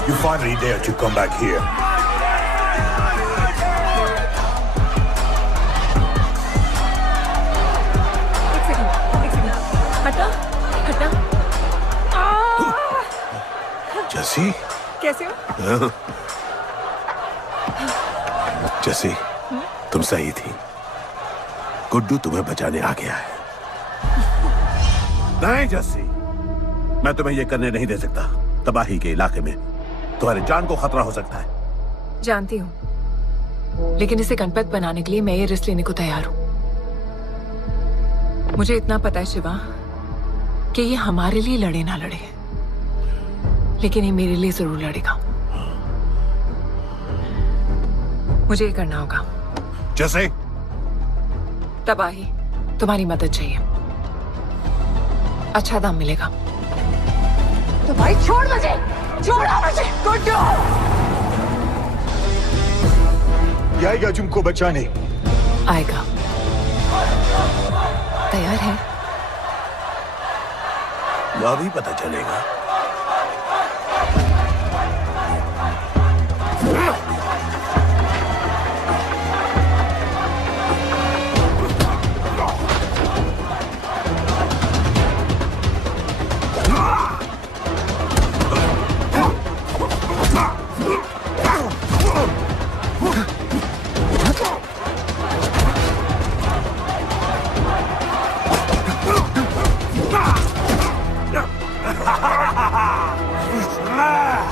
You finally dare to come back here. हटा हटा। जस्सी कैसे हो? जस्सी तुम सही थी, गुड्डू तुम्हें बचाने आ गया है। नहीं जस्सी, मैं तुम्हें यह करने नहीं दे सकता। तबाही के इलाके में तुम्हारी जान को खतरा हो सकता है। जानती हूँ, लेकिन इसे गणपत बनाने के लिए मैं ये रिस्क लेने को तैयार हूँ। मुझे इतना पता है शिवा कि ये हमारे लिए लड़े ना लड़े, लेकिन ये मेरे लिए जरूर लड़ेगा। मुझे ये करना होगा। जैसे तबाही, तुम्हारी मदद चाहिए। अच्छा दाम मिलेगा। तो भाई छोड़ मुझे, छोड़ो मुझे। गुड्डू ये आएगा तुमको बचाने। आएगा। तैयार है? अभी पता चलेगा।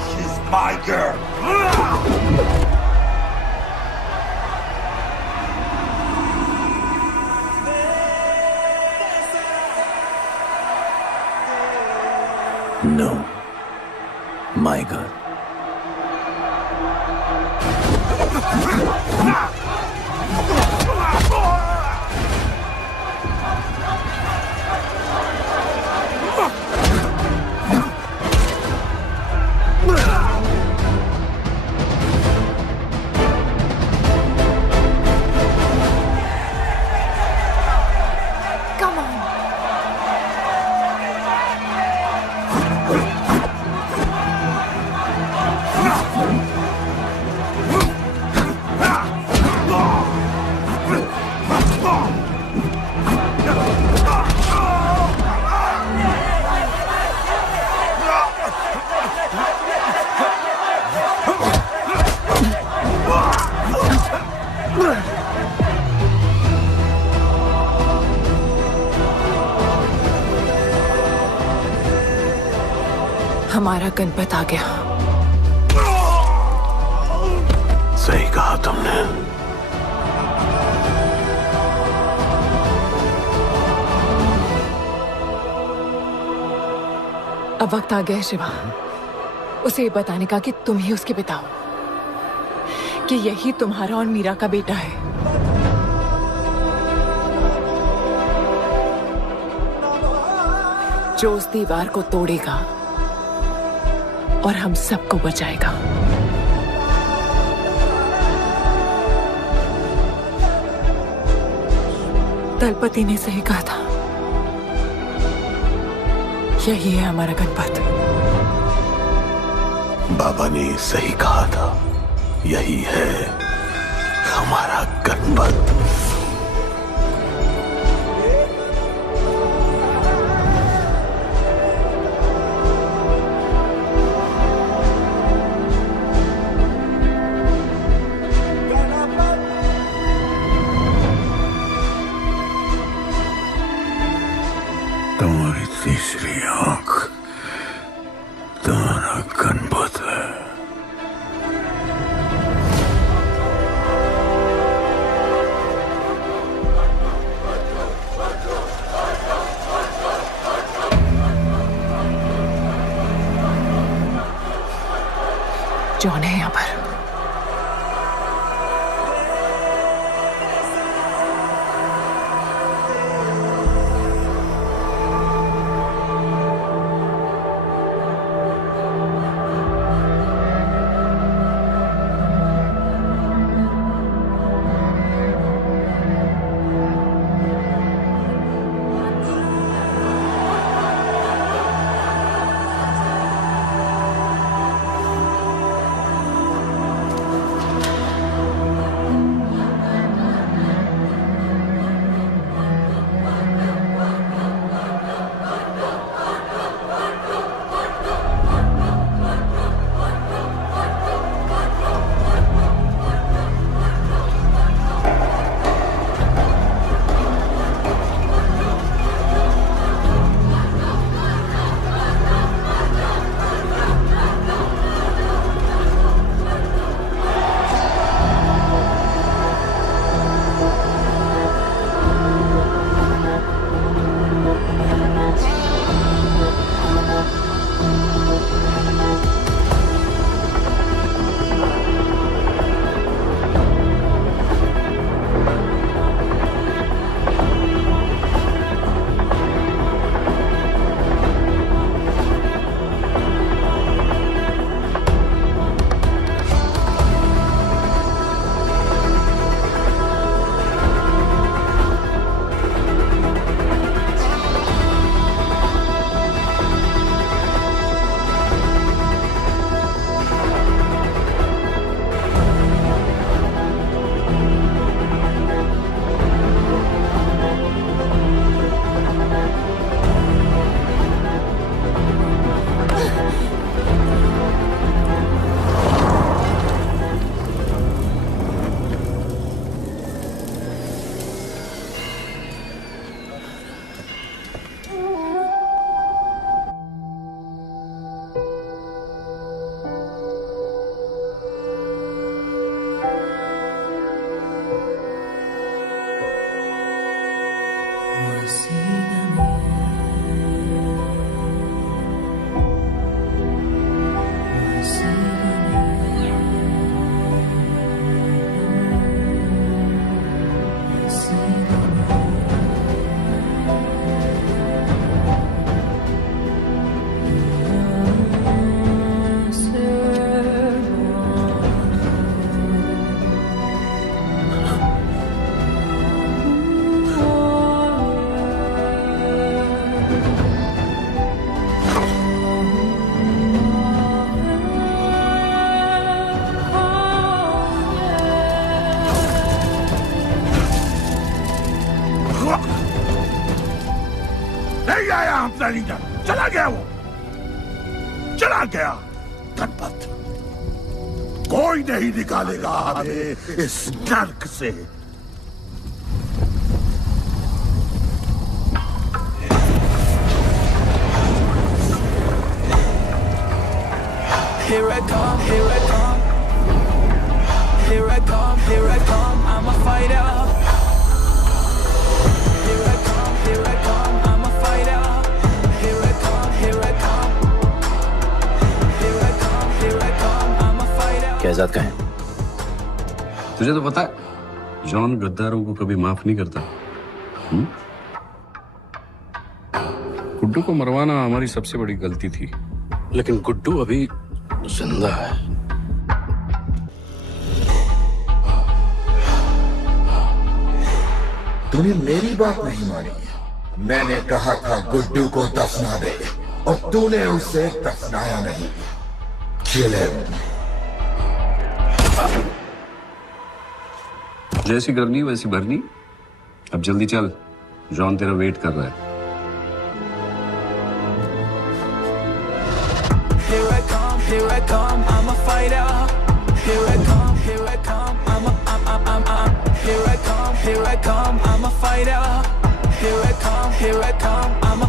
She's my girl. No, my घर। हमारा गणपत आ गया। सही कहा तुमने। अब वक्त आ गया है शिवा, उसे ये बताने का कि तुम ही उसके पिता हो, कि यही तुम्हारा और मीरा का बेटा है। जो उस दीवार को तोड़ेगा और हम सबको बचाएगा। दलपति ने सही कहा था, यही है हमारा गणपत। बाबा ने सही कहा था, यही है हमारा गणपत। तुम्हारी तीसरी आंख तुम्हारा गणपत है। जॉन है यहाँ पर। नहीं आया अपना लीडर, चला गया वो, चला गया। गणपत, कोई नहीं निकालेगा हमें इस नर्क से। Here I come, here I come. Here I come, here I come. I'm a fighter. Here I come, I'm a fighter. Here I come, here I come. Here I come, I'm a fighter. Kaizad का है? तुझे तो पता है, जॉन गद्दारों को कभी माफ नहीं करता। गुड्डू को मरवाना हमारी सबसे बड़ी गलती थी, लेकिन गुड्डू अभी जिंदा है। तूने मेरी बात नहीं मानी। मैंने कहा था गुड्डू को दफना दे और तूने उसे दफनाया नहीं। Kill him. जैसी करनी वैसी भरनी। अब जल्दी चल, जॉन तेरा वेट कर रहा है। Here I come, I'm a fighter. Here I come, here I come, I'm here I come, I'm a fighter. Here I come, I'm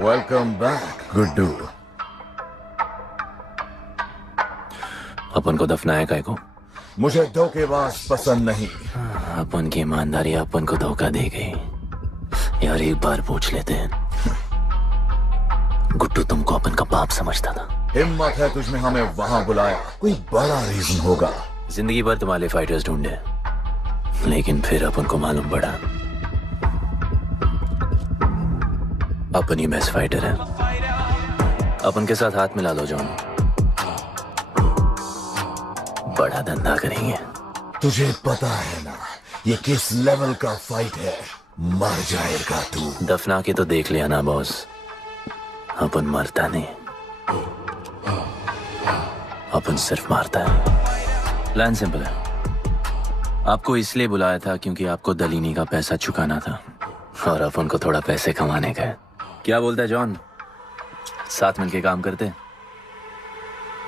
Welcome back, Guddu. अपन को दफनाया काय को? मुझे धोखेबाज पसंद नहीं। अपन की ईमानदारी अपन को धोखा दे गई। यार एक बार पूछ लेते हैं, गुड्डू तुमको अपन का बाप समझता था। हिम्मत है तुझमें हमें वहां बुलाया, कोई बड़ा रीजन होगा। जिंदगी भर तुम्हारे फाइटर्स ढूंढे, लेकिन फिर अपन को मालूम पड़ा अपन ही बेस्ट फाइटर है। अपन के साथ हाथ मिला लो जॉन, बड़ा धंधा करेंगे। तुझे पता है ना ये किस लेवल का फाइट है? मर जाएगा तू। दफना के तो देख लिया ना बॉस, अपन मरता नहीं, अपन सिर्फ मारता है। प्लान सिंपल है, आपको इसलिए बुलाया था क्योंकि आपको दलीनी का पैसा चुकाना था और अपन को थोड़ा पैसे कमाने का है। क्या बोलता है जॉन, साथ मिलके काम करते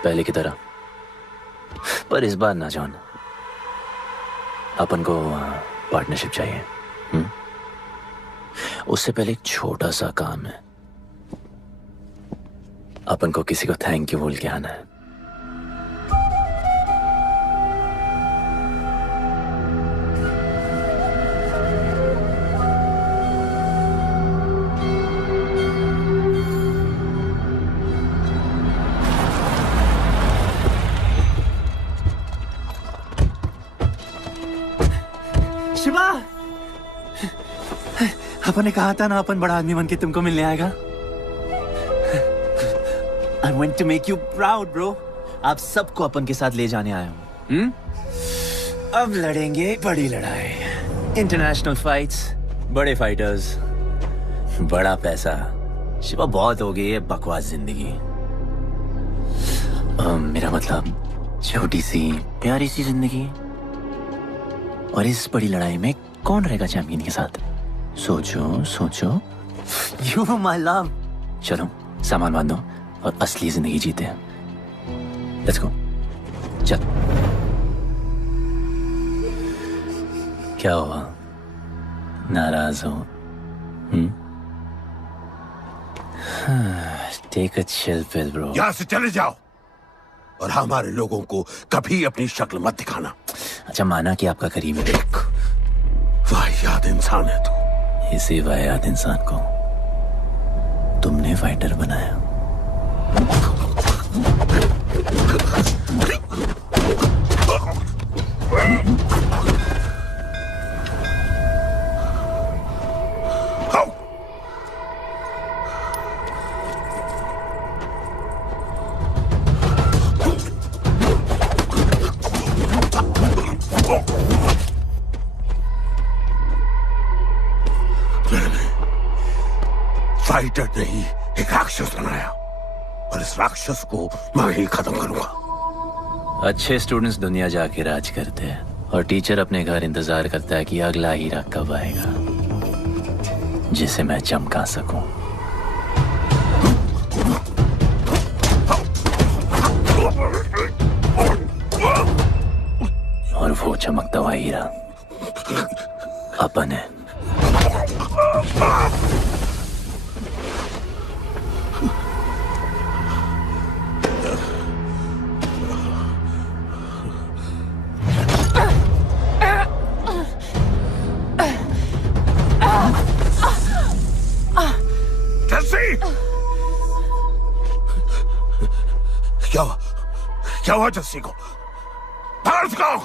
पहले की तरह? पर इस बार ना जॉन, अपन को पार्टनरशिप चाहिए। उससे पहले एक छोटा सा काम है, अपन को किसी को थैंक यू बोल के आना है। शिवा, अपन ने कहा था ना अपन बड़ा आदमी बन के तुमको मिलने आएगा। I want to make you proud, bro. आप सबको अपन के साथ ले जाने आया हूँ। अब लड़ेंगे बड़ी लड़ाई, इंटरनेशनल फाइट्स, बड़े फाइटर्स, बड़ा पैसा। शिवा बहुत हो गई है बकवास जिंदगी। मेरा मतलब छोटी सी प्यारी सी जिंदगी, और इस बड़ी लड़ाई में कौन रहेगा चैंपियन के साथ? सोचो सोचो। You my love. चलो सामान बांधो और असली जिंदगी जीते हैं। लेट्स गो, चल। क्या हुआ, नाराज हो? Take a chill pill bro. यहां से चले जाओ और हमारे लोगों को कभी अपनी शक्ल मत दिखाना। अच्छा, माना कि आपका करीब है। वाहियात इंसान है तू। इसी वाहियात इंसान को तुमने फाइटर बनाया। फाइटर नहीं, एक राक्षस बनाया और इस राक्षस को मैं ही खत्म करूंगा। अच्छे स्टूडेंट्स दुनिया जाके राज करते हैं और टीचर अपने घर इंतजार करता है कि अगला हीरा कब आएगा। जिसे मैं चमका सकूं। और वो चमकता हुआ हीरा अपन है। जस्सी! क्या हुआ जस्सी को? बाहर निकालो!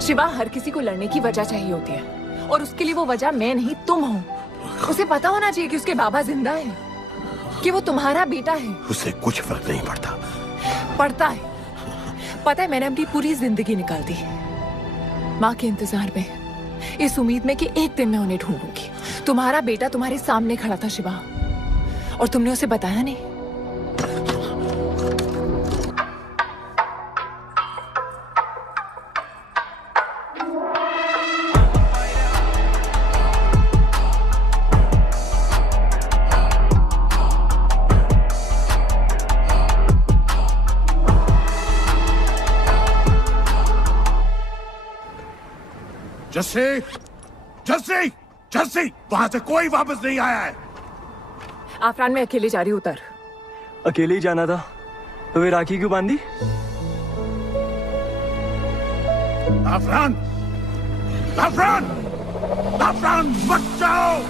शिवा, हर किसी को लड़ने की वजह चाहिए होती है और उसके लिए वो वजह मैं नहीं तुम हो। उसे पता होना चाहिए कि उसके बाबा जिंदा है, कि वो तुम्हारा बेटा है। उसे कुछ फर्क नहीं पड़ता। पड़ता है। पता है, मैंने अपनी पूरी जिंदगी निकाल दी माँ के इंतजार में, इस उम्मीद में कि एक दिन मैं उन्हें ढूंढूंगी। तुम्हारा बेटा तुम्हारे सामने खड़ा था शिवा, और तुमने उसे बताया नहीं। जस्सी! जस्सी! जस्सी! वहां से कोई वापस नहीं आया है। आफरान, मैं अकेले जा रही हूँ। उतर। अकेले ही जाना था तो वे राखी क्यों बांधी? आफरान! आफरान! आफरान, मत जाओ!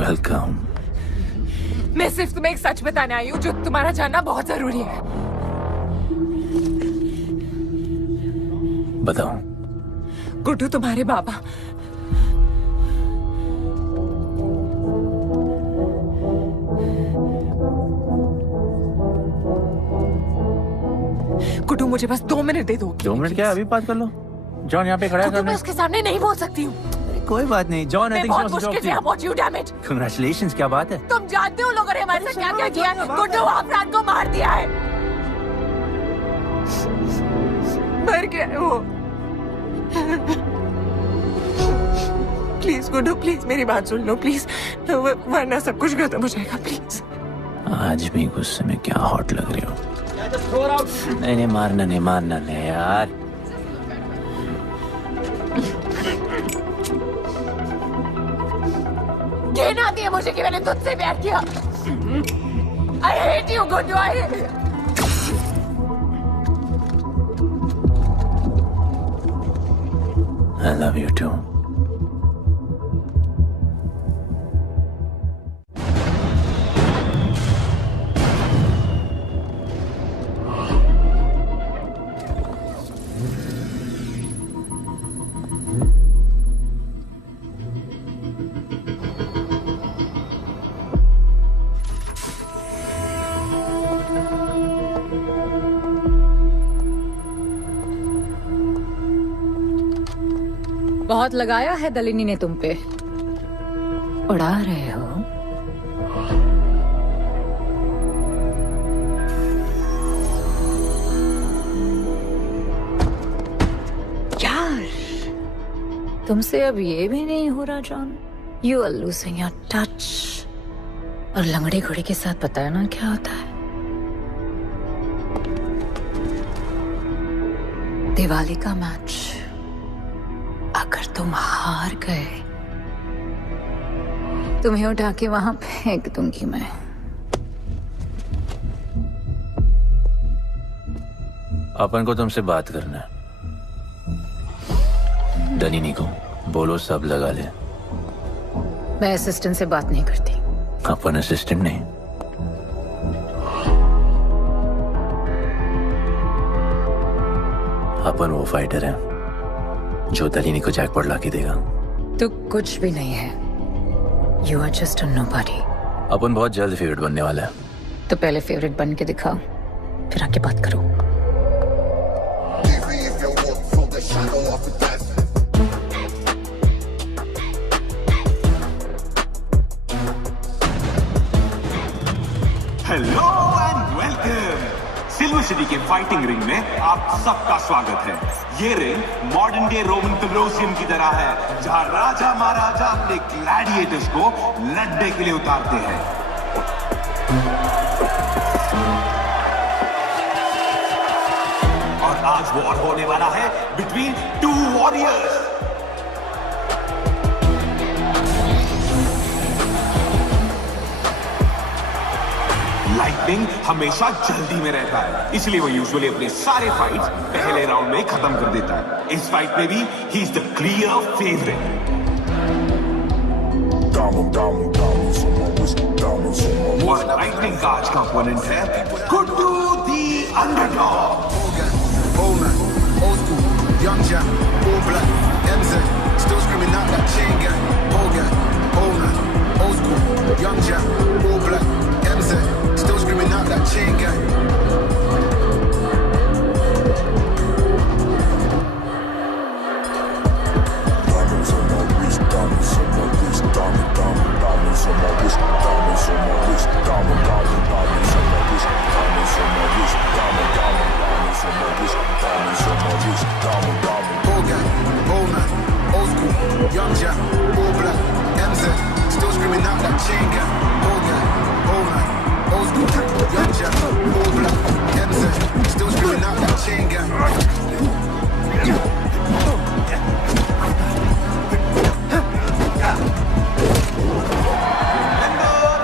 वेलकम। मैं सिर्फ तुम्हें एक सच बताने आई हूँ जो तुम्हारा जानना बहुत जरूरी है। बताओ। गुड्डू तुम्हारे बाबा। गुड्डू, मुझे बस 2 मिनट दे दो। 2 मिनट क्या, अभी बात कर लो। जॉन यहाँ पे खड़ा है क्योंकि मैं उसके सामने नहीं बोल सकती हूँ। कोई बात नहीं जॉन, आई थिंक बहुत मुश्किल से यहाँ पहुंची हूँ, डैम इट। कांग्रेचुलेशंस, क्या बात है। तुम जानते हो लोगों ने हमारे साथ क्या क्या किया है? गुड्डू आफरान को मार दिया है, मर गया है वो। प्लीज गुड्डू, प्लीज मेरी बात सुन लो प्लीज, वरना सब कुछ खत्म हो जाएगा प्लीज। आज भी गुस्से में क्या हॉट लग रही हो। नहीं मारना नहीं यार। घिन आती है मुझे कि मैंने तुझसे प्यार किया। I hate you, Guddu, I hate you. I love you too. बहुत लगाया है दलिनी ने तुम पे। उड़ा रहे हो। यार, तुमसे अब ये भी नहीं हो रहा John. You are losing your touch. और लंगड़े घोड़े के साथ पता है ना क्या होता है? दिवाली का मैच अगर तुम हार गए, तुम्हें उठा के वहां फेंक दूंगी मैं। अपन को तुमसे बात करना है। दलिनी को बोलो सब लगा ले। मैं असिस्टेंट से बात नहीं करती। अपन असिस्टेंट नहीं, अपन वो फाइटर है जो दलिनी को जैकपॉट लाके देगा। तो कुछ भी नहीं है। You are just a nobody. अपन बहुत जल्द फेवरेट बनने वाला है। तो पहले फेवरेट बन के दिखाओ, फिर आके बात करो। Hello and welcome. Silver city के फाइटिंग रिंग में आप सबका स्वागत है। ये ring modern day Roman Colosseum की तरह है, जहां राजा महाराजा अपने ग्लैडिएटर्स को लड़ने के लिए उतारते हैं। और आज वॉर होने वाला है बिटवीन टू वॉरियर्स। लाइटनिंग हमेशा जल्दी में रहता है, इसलिए वो यूजुअली अपने सारे फाइट्स पहले राउंड में ही खत्म कर देता है। इस फाइट में भी he is the clear favourite. और लाइटनिंग का आज का ओपोनेंट है गुड्डू दी underdog. Young Jack, all black, MZ, still screaming out that chain gang. Old gang, old school, young Jack, all black, MZ, still screaming out that chain gang. Diamonds on my wrist, diamonds on my wrist, diamonds on my wrist, diamonds on my wrist, diamonds on my wrist, diamonds on my wrist, diamonds on my wrist, old gang, old man, old school, young Jack, all black, MZ, still screaming out that chain gang. Old gang, old man, old school, young Jack, all black, MZ, still screaming out that chain gang.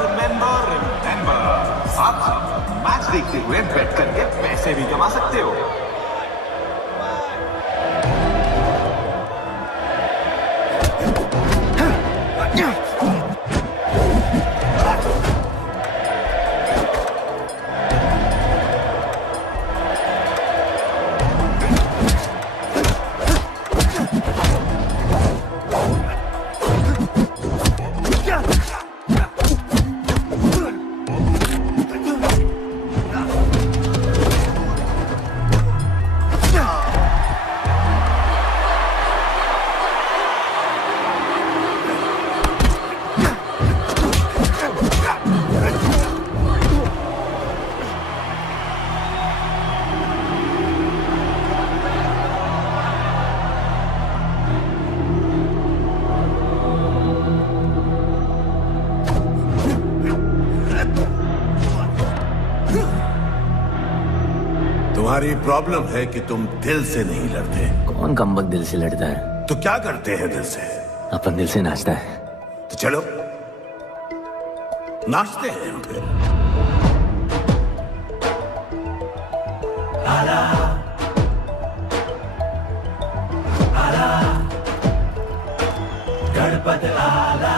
Remember, आप मैच देखते हुए बेट करके पैसे भी कमा सकते हो। तुम्हारी प्रॉब्लम है कि तुम दिल से नहीं लड़ते। कौन कमबख्त दिल से लड़ता है? तो क्या करते हैं दिल से? अपन दिल से नाचता है। तो चलो नाचते हैं हम फिर। गणपत आला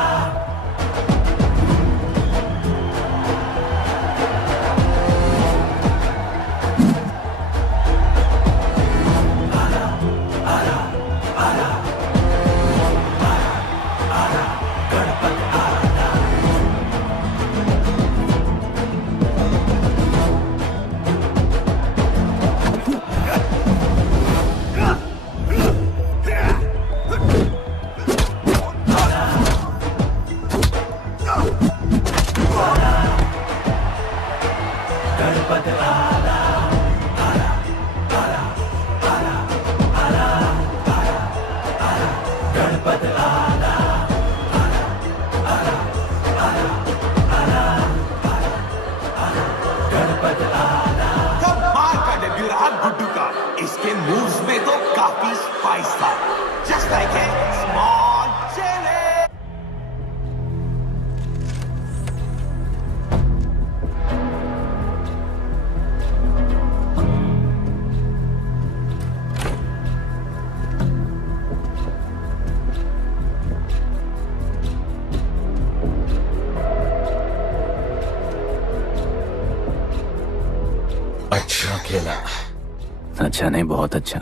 अच्छा नहीं, बहुत अच्छा।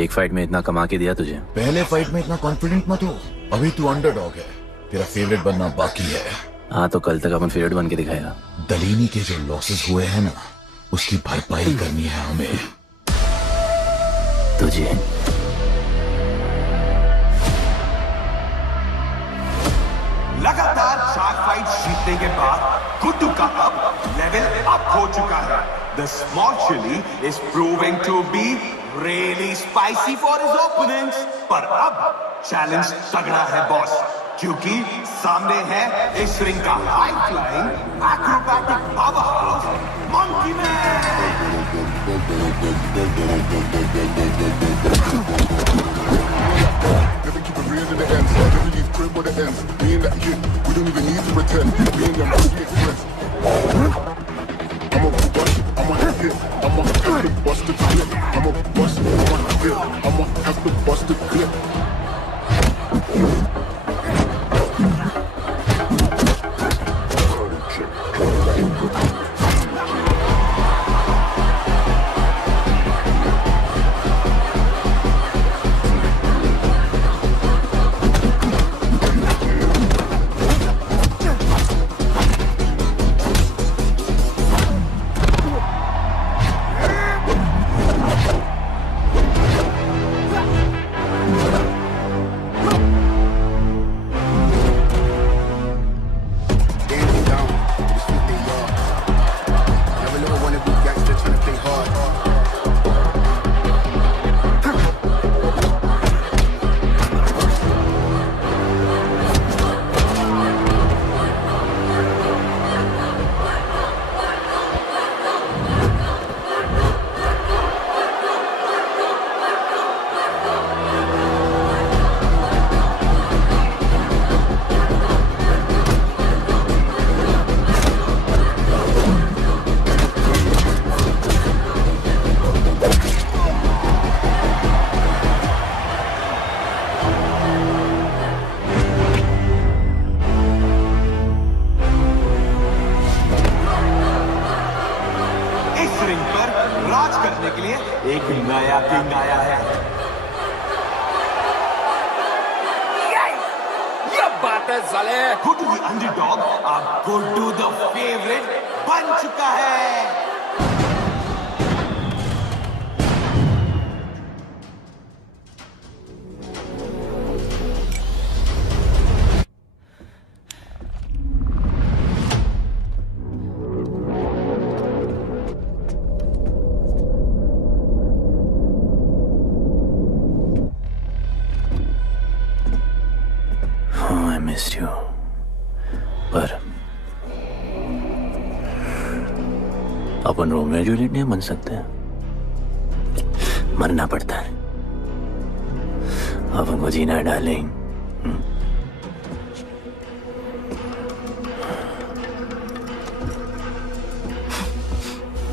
एक फाइट में इतना कमा के दिया तुझे। पहले फाइट में इतना कॉन्फिडेंट मत हो, अभी तू अंडरडॉग है, तेरा फेवरेट बनना बाकी है। हाँ तो कल तक अपन फेवरेट बन के दिखाएगा। दलीनी के जो लॉसेस हुए हैं ना, उसकी भरपाई करनी है हमें। तुझे लगातार 4 फाइट जीतने के बाद गुड्डू का अब लेवल अप हो चुका है। The small chili is proving to be really spicy for his opponents. पर अब चैलेंज तगड़ा है बॉस, क्योंकि सामने है इस रिंग का high flying acrobatic powerhouse monkey man. Never keep it real to the end. Never leave crib where the ends. Me and that kid, we don't even need to pretend. Me and them really friends. I'm a bust, I'm a hit, I'm a have to bust the clip. I'm a bust, I'm a hit, I'm a have to bust the clip. पर अपन रोमियो जूलियट नहीं बन सकते। मरना पड़ता है। अब उनको जीना है डार्लिंग।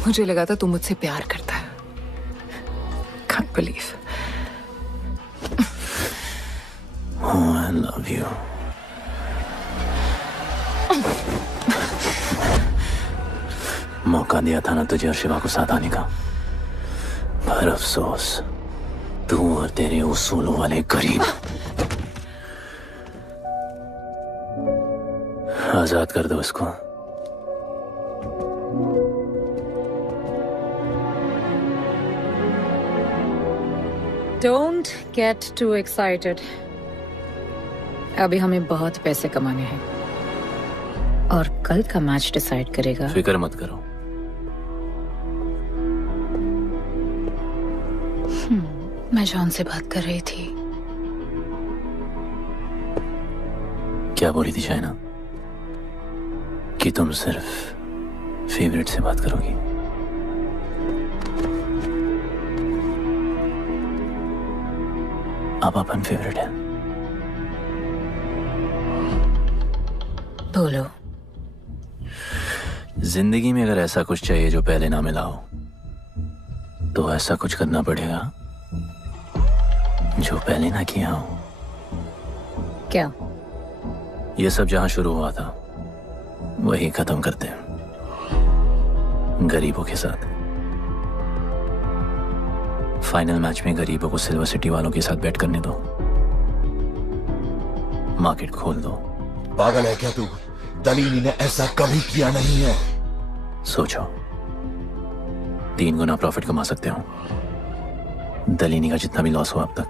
मुझे लगा था तू मुझसे प्यार करता है। Can't believe. Oh, I love you. मौका दिया था ना तुझे और शिवा को साथ आने का, पर अफसोस तू और तेरे उसूलों वाले गरीब। आजाद कर दो इसको। Don't get too excited. अभी हमें बहुत पैसे कमाने हैं और कल का मैच डिसाइड करेगा। फिक्र मत करो। मैं जॉन से बात कर रही थी। क्या बोली थी शाइना? कि तुम सिर्फ फेवरेट से बात करोगी? अब अपन फेवरेट है। बोलो। जिंदगी में अगर ऐसा कुछ चाहिए जो पहले ना मिला हो, तो ऐसा कुछ करना पड़ेगा जो पहले ना किया हो। क्या? ये सब जहां शुरू हुआ था वही खत्म करते हैं, गरीबों के साथ। फाइनल मैच में गरीबों को सिल्वर सिटी वालों के साथ बैट करने दो, मार्केट खोल दो। पागल है क्या तू? दलीली ने ऐसा कभी किया नहीं है। सोचो, 3 गुना प्रॉफिट कमा सकते हो। दलीनी का जितना भी लॉस हुआ अब तक,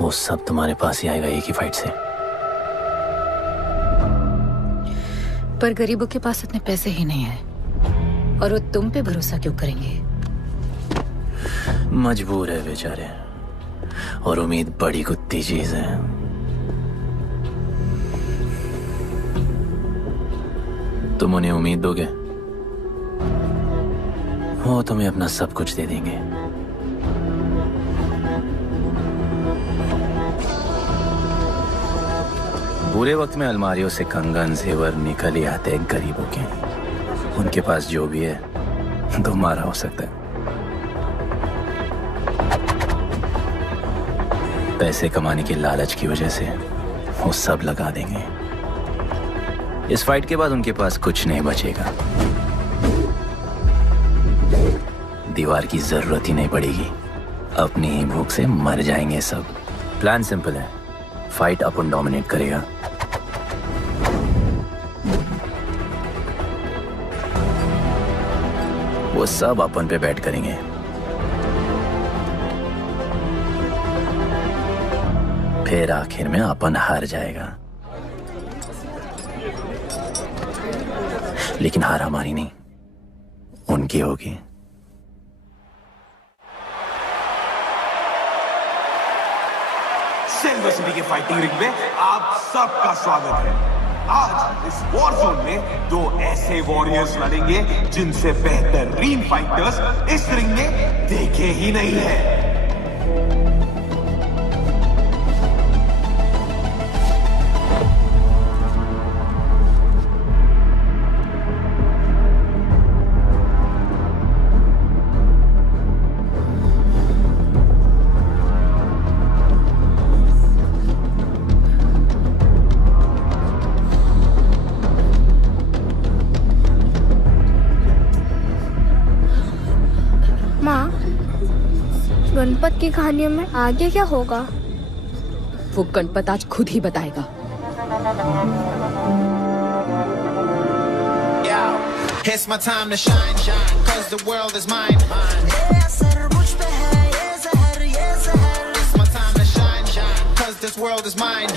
वो सब तुम्हारे पास ही आएगा एक ही फाइट से। पर गरीबों के पास इतने पैसे ही नहीं है, और वो तुम पे भरोसा क्यों करेंगे? मजबूर है बेचारे, और उम्मीद बड़ी कुत्ती चीज है। तुम उन्हें उम्मीद दोगे, वो तुम्हें अपना सब कुछ दे देंगे। बुरे वक्त में अलमारियों से कंगन जेवर निकल ही आते हैं गरीबों के। उनके पास जो भी है तुम्हारा हो सकता है। पैसे कमाने की लालच की वजह से वो सब लगा देंगे। इस फाइट के बाद उनके पास कुछ नहीं बचेगा। दीवार की जरूरत ही नहीं पड़ेगी, अपनी ही भूख से मर जाएंगे सब। प्लान सिंपल है, फाइट अपन डोमिनेट करेगा। वो सब अपन पे बैट करेंगे। फिर आखिर में अपन हार जाएगा, लेकिन हार हमारी नहीं, उनकी होगी। सिल्वर सिटी के फाइटिंग रिंग में आप सबका स्वागत है। आज इस वॉर जोन में 2 ऐसे वॉरियर्स लड़ेंगे जिनसे बेहतरीन फाइटर्स इस रिंग में देखे ही नहीं है। गणपत की कहानियों में आगे क्या होगा? वो गणपत आज खुद ही बताएगा। It's my time to shine, shine, 'cause the world is mine. It's my time to shine, shine, 'cause this world is mine.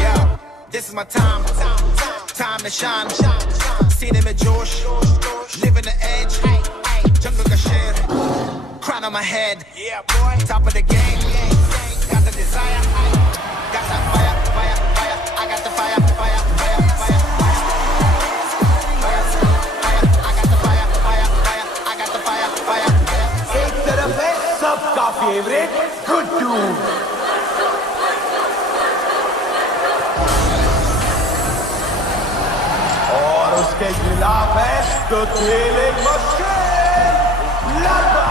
Yeah, this is my time, time to shine. Seen him at Josh, living the edge. Jungle ka sher, crown on my head. Yeah, boy, top of the game. Got the desire, got that fire, fire, fire. I got the fire, fire, fire, fire. I got the fire, सबका फेवरेट गुड्डू। और उसके खिलाफ है तो खेले मशीन लगा।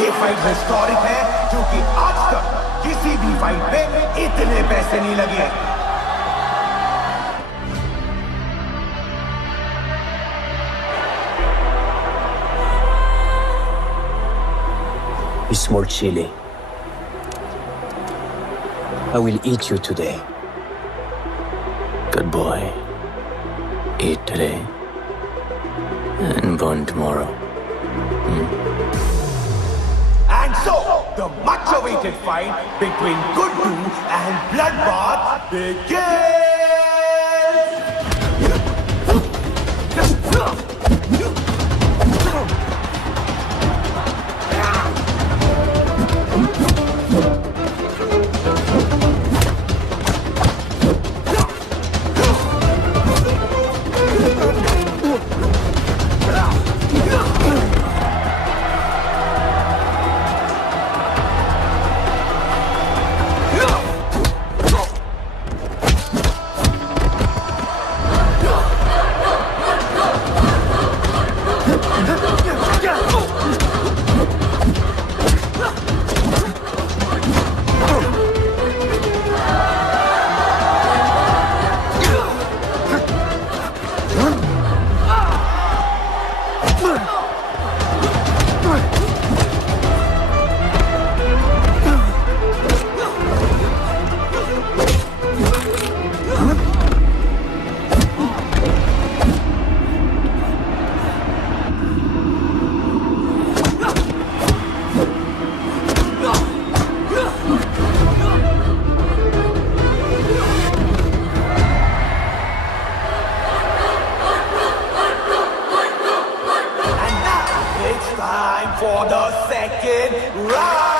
ये फाइट हिस्टोरिक है क्योंकि आज तक किसी भी फाइट में इतने पैसे नहीं लगे। Small chili. I will eat you today. Good boy. Eat today and burn tomorrow. And so, the much-awaited fight between Guddu and Bloodbath begins! For the second round.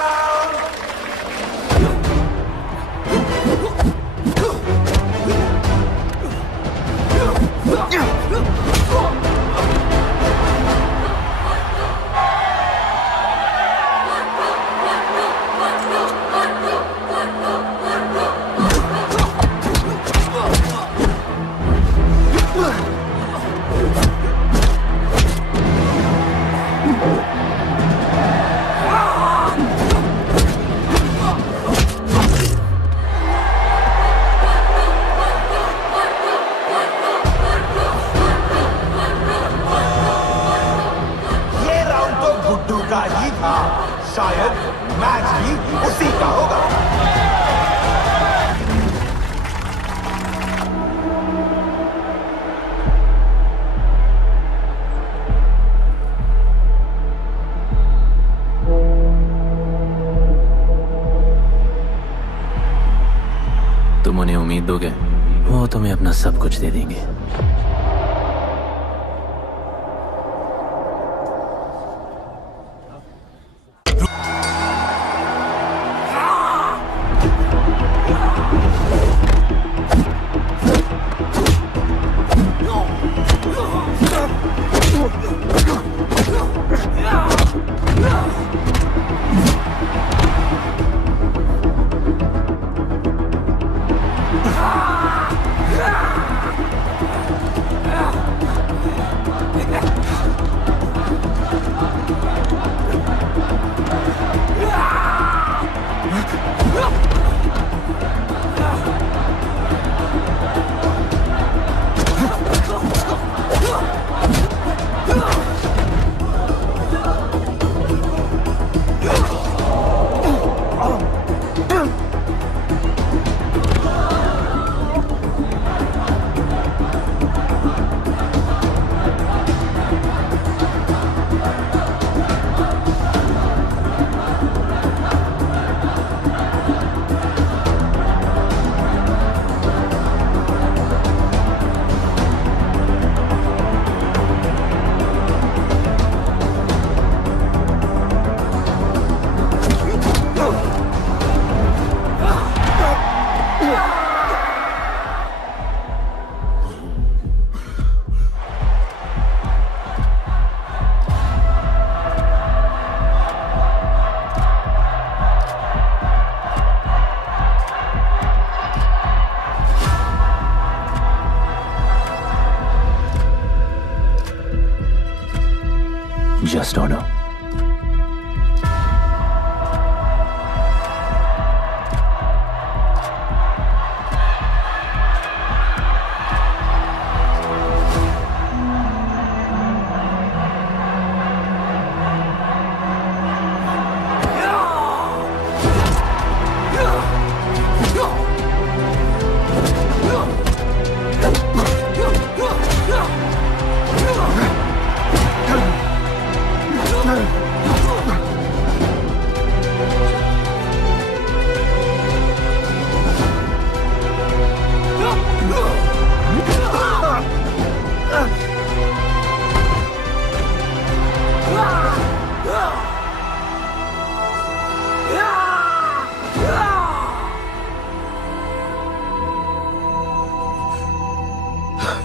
का ही था, शायद मैच भी उसी का होगा। तुम उन्हें उम्मीद दोगे, वो तुम्हें अपना सब कुछ दे देंगे। Just order.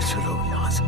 चलो यहाँ से।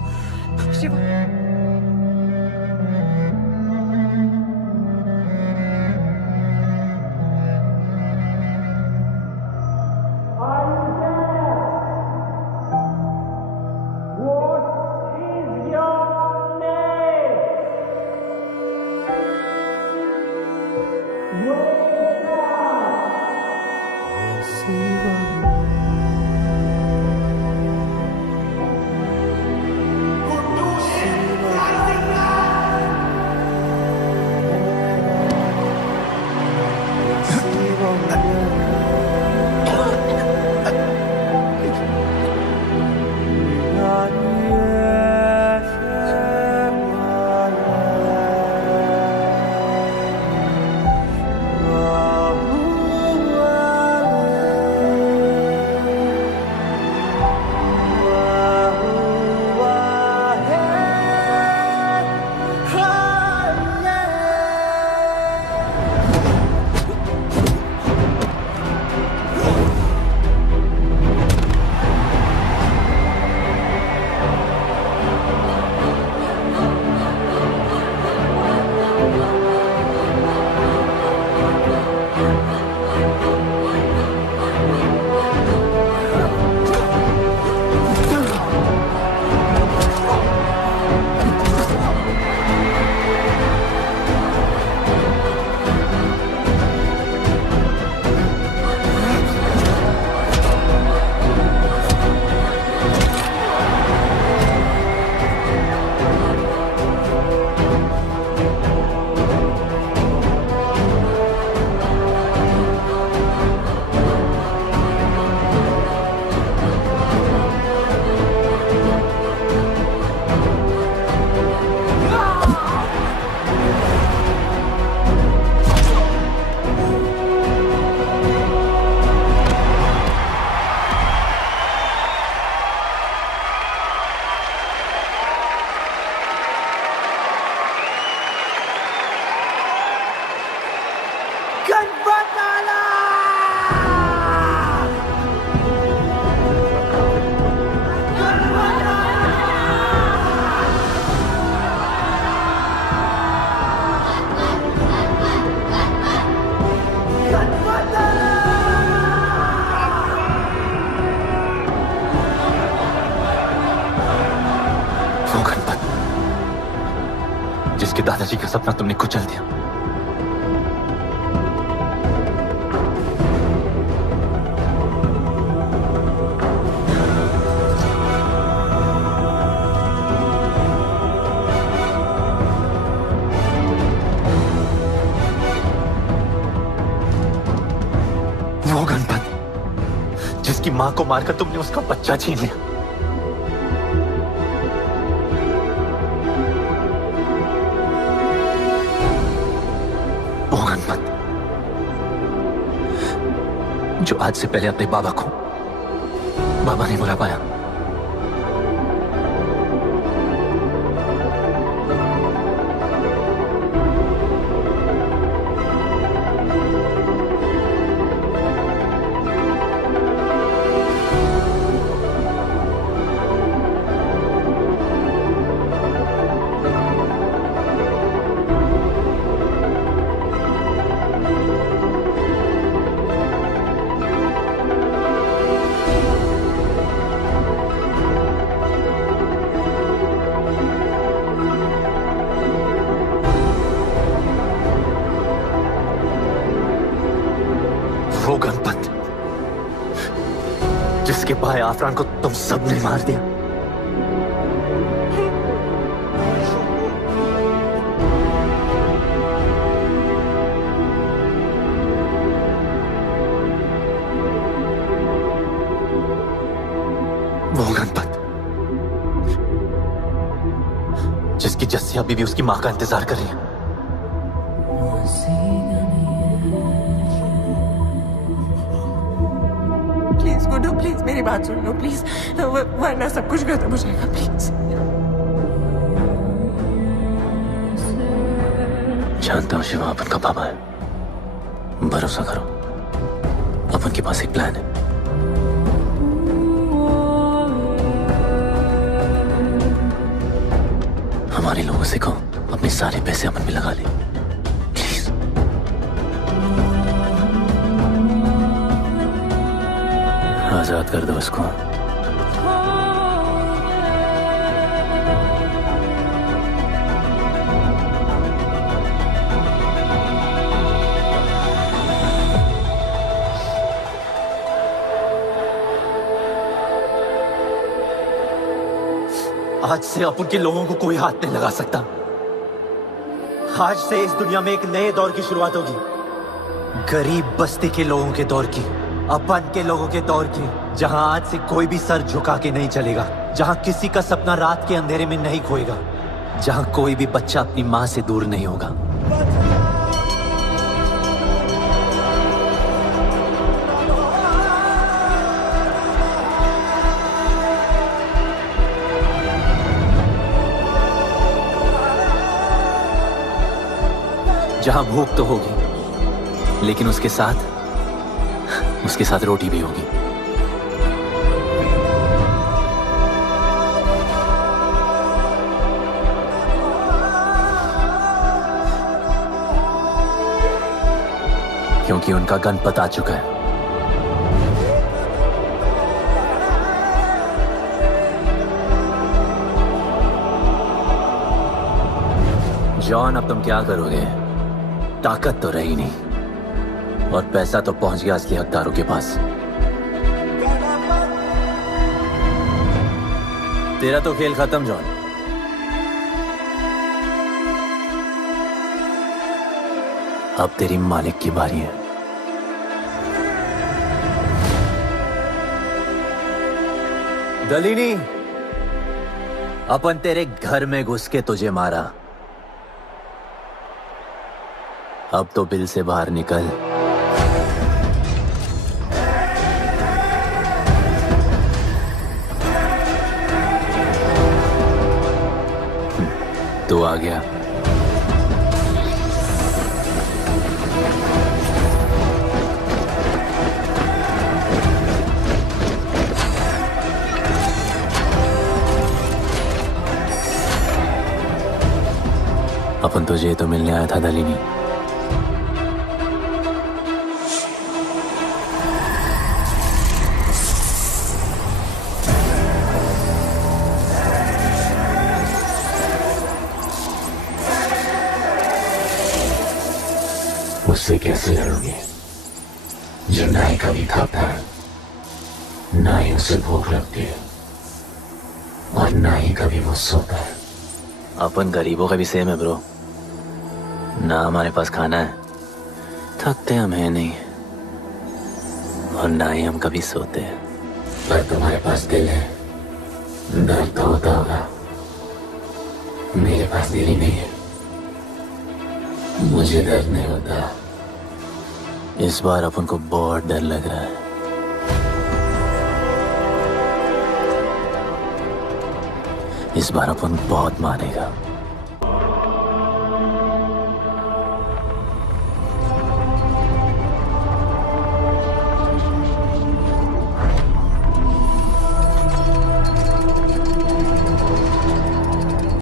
जिसके दादाजी का सपना तुमने कुचल दिया। वो गणपत जिसकी मां को मारकर तुमने उसका बच्चा छीन लिया। जो आज से पहले अपने बाबा को बाबा नहीं बुला पाया। भाई आफरान को तुम सब ने मार दिया। वो गणपत जिसकी जस्सिया बीवी उसकी मां का इंतजार कर रही है। प्लीज गुड्डू, प्लीज मेरी बात सुन लो प्लीज, वरना सब कुछ खत्म हो जाएगा प्लीज। जानता हूँ शिवा अपन का पापा है, भरोसा करो, अपन के पास एक प्लान है। हमारे लोगों से कहो अपने सारे पैसे अपन में लगा ले, प्लीज। आजाद कर दो उसको। आज से अपन के लोगों को कोई हाथ नहीं लगा सकता। आज से इस दुनिया में एक नए दौर की शुरुआत होगी, गरीब बस्ती के लोगों के दौर की, अपन के लोगों के दौर की, जहां आज से कोई भी सर झुका के नहीं चलेगा, जहां किसी का सपना रात के अंधेरे में नहीं खोएगा, जहां कोई भी बच्चा अपनी मां से दूर नहीं होगा। जहां भूख तो होगी, लेकिन उसके साथ रोटी भी होगी। क्योंकि उनका गणपत आ चुका है। जॉन, अब तुम क्या करोगे? ताकत तो रही नहीं और पैसा तो पहुंच गया असली हकदारों के पास। तेरा तो खेल खत्म जॉन। अब तेरी मालिक की बारी है। दलीनी, अपन तेरे घर में घुस के तुझे मारा, अब तो बिल से बाहर निकल। तू आ गया। अपन तुझे तो मिलने आया था दलीनी। उससे कैसे लड़ोगे जो ना ही कभी खाता है, ना ही उसे भूख लगती है और ना ही कभी वो सोता है। अपन गरीबों का भी सेम है ब्रो, ना हमारे पास खाना है, थकते हम है नहीं, और ना ही हम कभी सोते हैं। पर तुम्हारे पास दिल है, दर्द तो होता होगा। मेरे पास दिल ही नहीं है, मुझे दर्द नहीं होता। इस बार अपन को बहुत डर लग रहा है। इस बार अपन बहुत मारेगा।